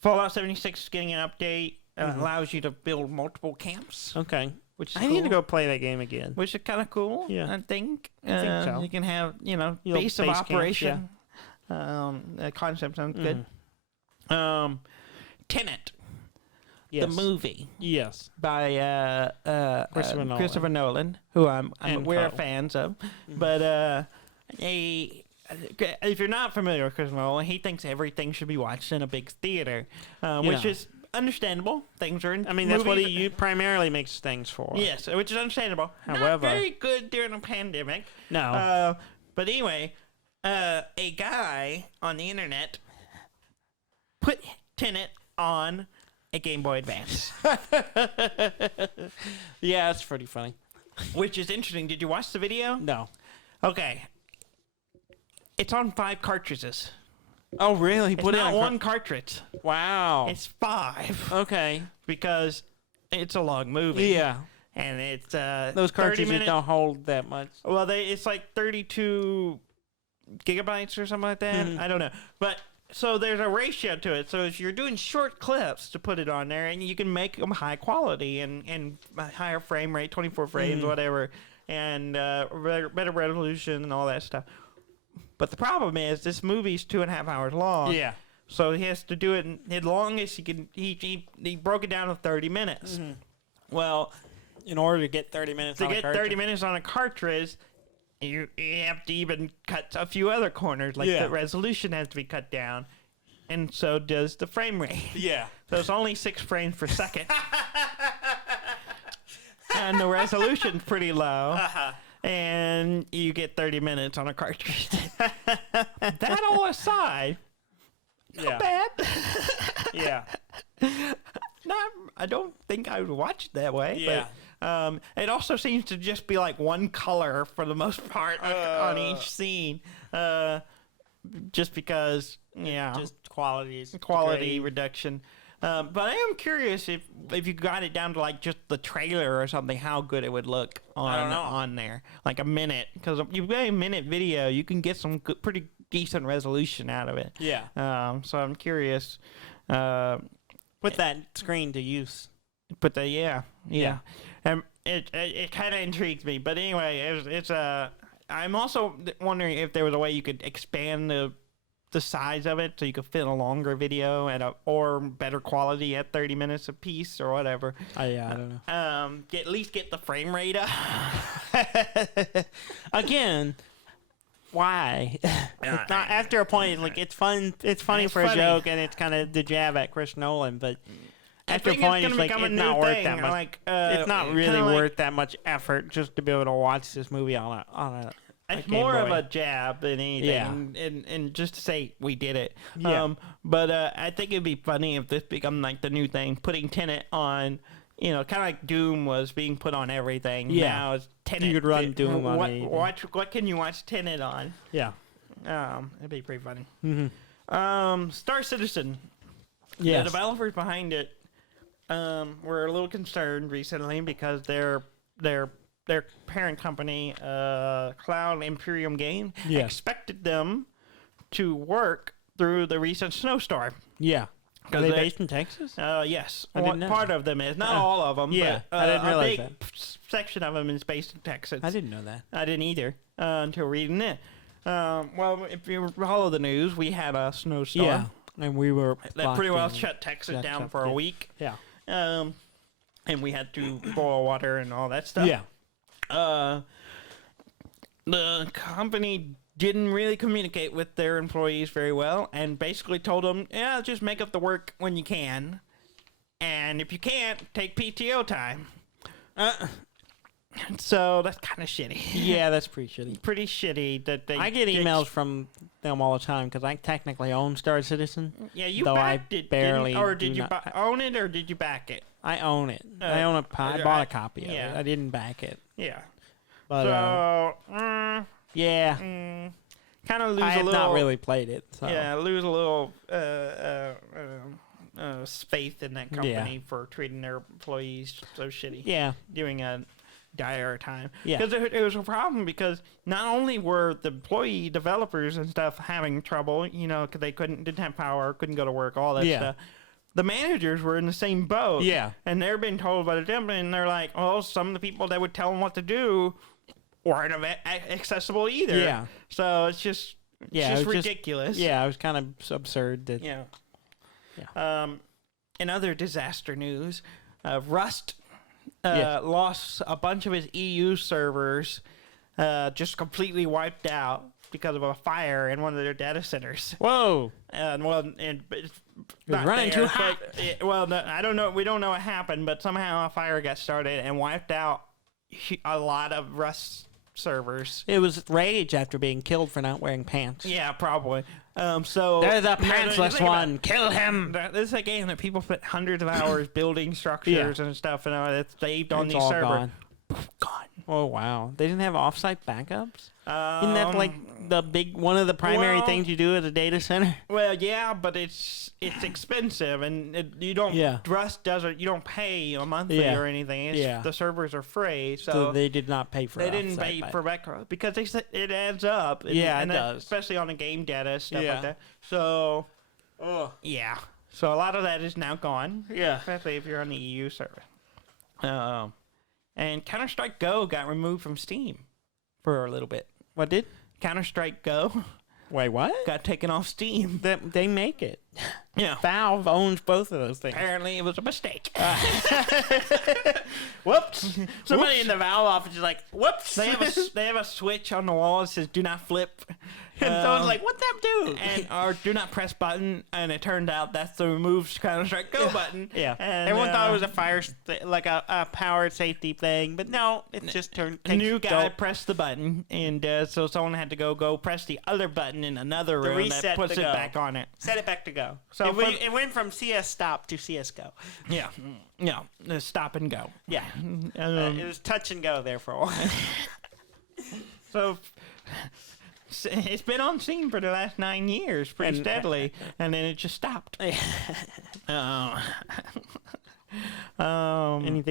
Fallout 76 is getting an update. Allows you to build multiple camps. Okay. Which is I need to go play that game again. Which is kind of cool. Yeah. I think. I think so. You can have, base of operation. The concept sounds good. Tenet. Yes. The movie. Yes. By Christopher Nolan, who I'm aware fans of. But if you're not familiar with Chris Nolan, he thinks everything should be watched in a big theater, which is understandable. Things are in that's what he primarily makes things for. Yes, which is understandable. However, not very good during a pandemic. No. But anyway, a guy on the internet put Tenet on a Game Boy Advance. Yeah, it's pretty funny. Which is interesting. Did you watch the video? No. Okay. It's on 5 cartridges. Oh, really? It's not one cartridge. Wow. It's 5. Okay. Because it's a long movie. Yeah. And it's those cartridges don't hold that much. Well, it's like 32 gigabytes or something like that. I don't know. But so there's a ratio to it. So if you're doing short clips to put it on there, and you can make them high quality and higher frame rate, 24 frames, whatever, and better resolution and all that stuff. But the problem is this movie's 2.5 hours long. Yeah. So he has to do it in the longest he can. He broke it down to 30 minutes. Well, in order to get 30 minutes on a cartridge. 30 minutes on a cartridge, you have to even cut a few other corners. Like the resolution has to be cut down, and so does the frame rate. Yeah. So it's only 6 frames per second, and the resolution's pretty low. And you get 30 minutes on a cartridge. That all aside, not bad. Yeah. I don't think I would watch it that way. Yeah. But, it also seems to just be like one color for the most part on each scene. Just because, just quality reduction. But I am curious if you got it down to like just the trailer or something, how good it would look on there, like a minute. Because if you get a minute video, you can get some pretty decent resolution out of it. Yeah. So I'm curious. Put that screen to use. But yeah. It kind of intrigues me. But anyway, it's I'm also wondering if there was a way you could expand the size of it so you could fit a longer video or better quality at 30 minutes a piece or whatever. I don't know. At least get the frame rate up. Again, why? It's not after a point. Like it's fun. It's funny for a joke, and it's kind of the jab at Chris Nolan. But after a point, it's like it's not worth that much. Like, it's not really worth that much effort just to be able to watch this movie on a it's more of a jab than anything, and just to say we did it. But I think it'd be funny if this become like the new thing, putting Tenet on. Kind of like Doom was being put on everything. Yeah. Now it's Tenet. You could run Doom on anything. What can you watch Tenet on? Yeah. It'd be pretty funny. Star Citizen. The developers behind it were a little concerned recently because their parent company, Cloud Imperium Game, expected them to work through the recent snowstorm. Yeah. Are they based in Texas? Yes. Part of them is. Not all of them. Yeah. But, I didn't realize a big section of them is based in Texas. I didn't know that. I didn't either until reading it. Well, if you follow the news, we had a snowstorm. Yeah. And we were... That pretty well shut Texas down for a week. Yeah. And we had to boil water and all that stuff. Yeah. The company didn't really communicate with their employees very well and basically told them, just make up the work when you can. And if you can't, take PTO time. So that's kind of shitty. Yeah, that's pretty shitty. Pretty shitty that they... I get emails from them all the time because I technically own Star Citizen. Yeah, you backed it. Barely. Or did you own it or did you back it? I own it. I bought a copy of it. I didn't back it. Yeah. But, yeah. Kind of lose a little... I have not really played it. So. Yeah, lose a little faith in that company for treating their employees so shitty. Yeah. During a dire time. Yeah. Because it was a problem because not only were the employee developers and stuff having trouble, because they didn't have power, couldn't go to work, all that stuff. The managers were in the same boat. Yeah. And they're being told by the company, and they're like, some of the people that would tell them what to do weren't accessible either. Yeah. So it's just ridiculous. It was kind of absurd. That, yeah. In other disaster news, Rust lost a bunch of his EU servers, just completely wiped out because of a fire in one of their data centers. Whoa! It's was running too hot. I don't know. We don't know what happened, but somehow a fire got started and wiped out a lot of Rust servers. It was rage after being killed for not wearing pants. Yeah, probably. So there's a pantsless one. Kill him. This is a game that people spent hundreds of hours building structures and stuff, and it's saved on these servers. Gone. Oh wow! They didn't have offsite backups. Isn't that like one of the primary things you do at a data center? Well, yeah, but it's expensive, and you don't. Yeah. Rust doesn't. You don't pay a monthly or anything. The servers are free, so they did not pay for. They didn't pay for backup because they said it adds up. It does, especially on the game data stuff like that. So, yeah. So a lot of that is now gone. Yeah, especially if you're on the EU server. And Counter-Strike Go got removed from Steam for a little bit. What did? Counter-Strike Go. Wait, what? Got taken off Steam. They make it. Yeah. Valve owns both of those things. Apparently, it was a mistake. Whoops. Somebody in the Valve office is like, whoops. They have a switch on the wall that says "Do not flip." And someone's like, "What's that do?" Or "Do not press button," and it turned out that's the remove Counter-Strike Go button. Yeah. And, everyone thought it was a fire, like a power safety thing, but no, it just turned. A new guy pressed the button, and so someone had to go press the other button in another room that puts it back on it. Set it back to go. So it went from CS stop to CS go. Yeah. Yeah. Stop and go. Yeah. It was touch and go there for a while. So it's been on Steam for the last 9 years, pretty steadily, and then it just stopped. Anything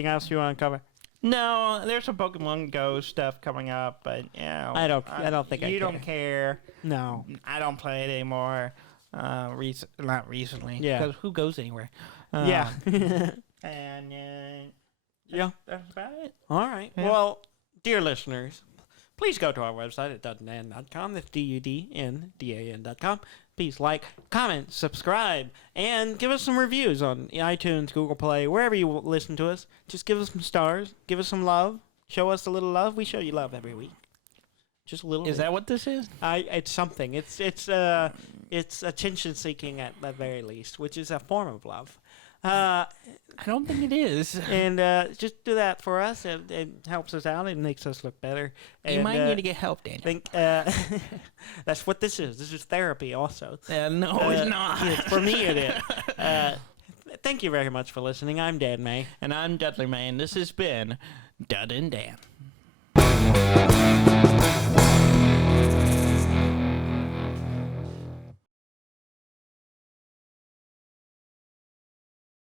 else you want to cover? No, there's some Pokemon Go stuff coming up, but I don't think you don't care. No, I don't play it anymore. Not recently. Yeah. Because who goes anywhere? Yeah. And that's about it. All right. Yeah. Well, dear listeners, please go to our website at dudndan.com. That's DUDNDAN.com. Please like, comment, subscribe, and give us some reviews on iTunes, Google Play, wherever you listen to us. Just give us some stars. Give us some love. Show us a little love. We show you love every week. Just a little. Is that what this is? It's something. It's attention seeking at the very least, which is a form of love. I don't think it is. And just do that for us. It helps us out. It makes us look better. You might need to get help, Daniel. That's what this is. This is therapy also. No, it's not. For me, it is. Thank you very much for listening. I'm Dan May. And I'm Dudley May. And this has been Dud and Dan.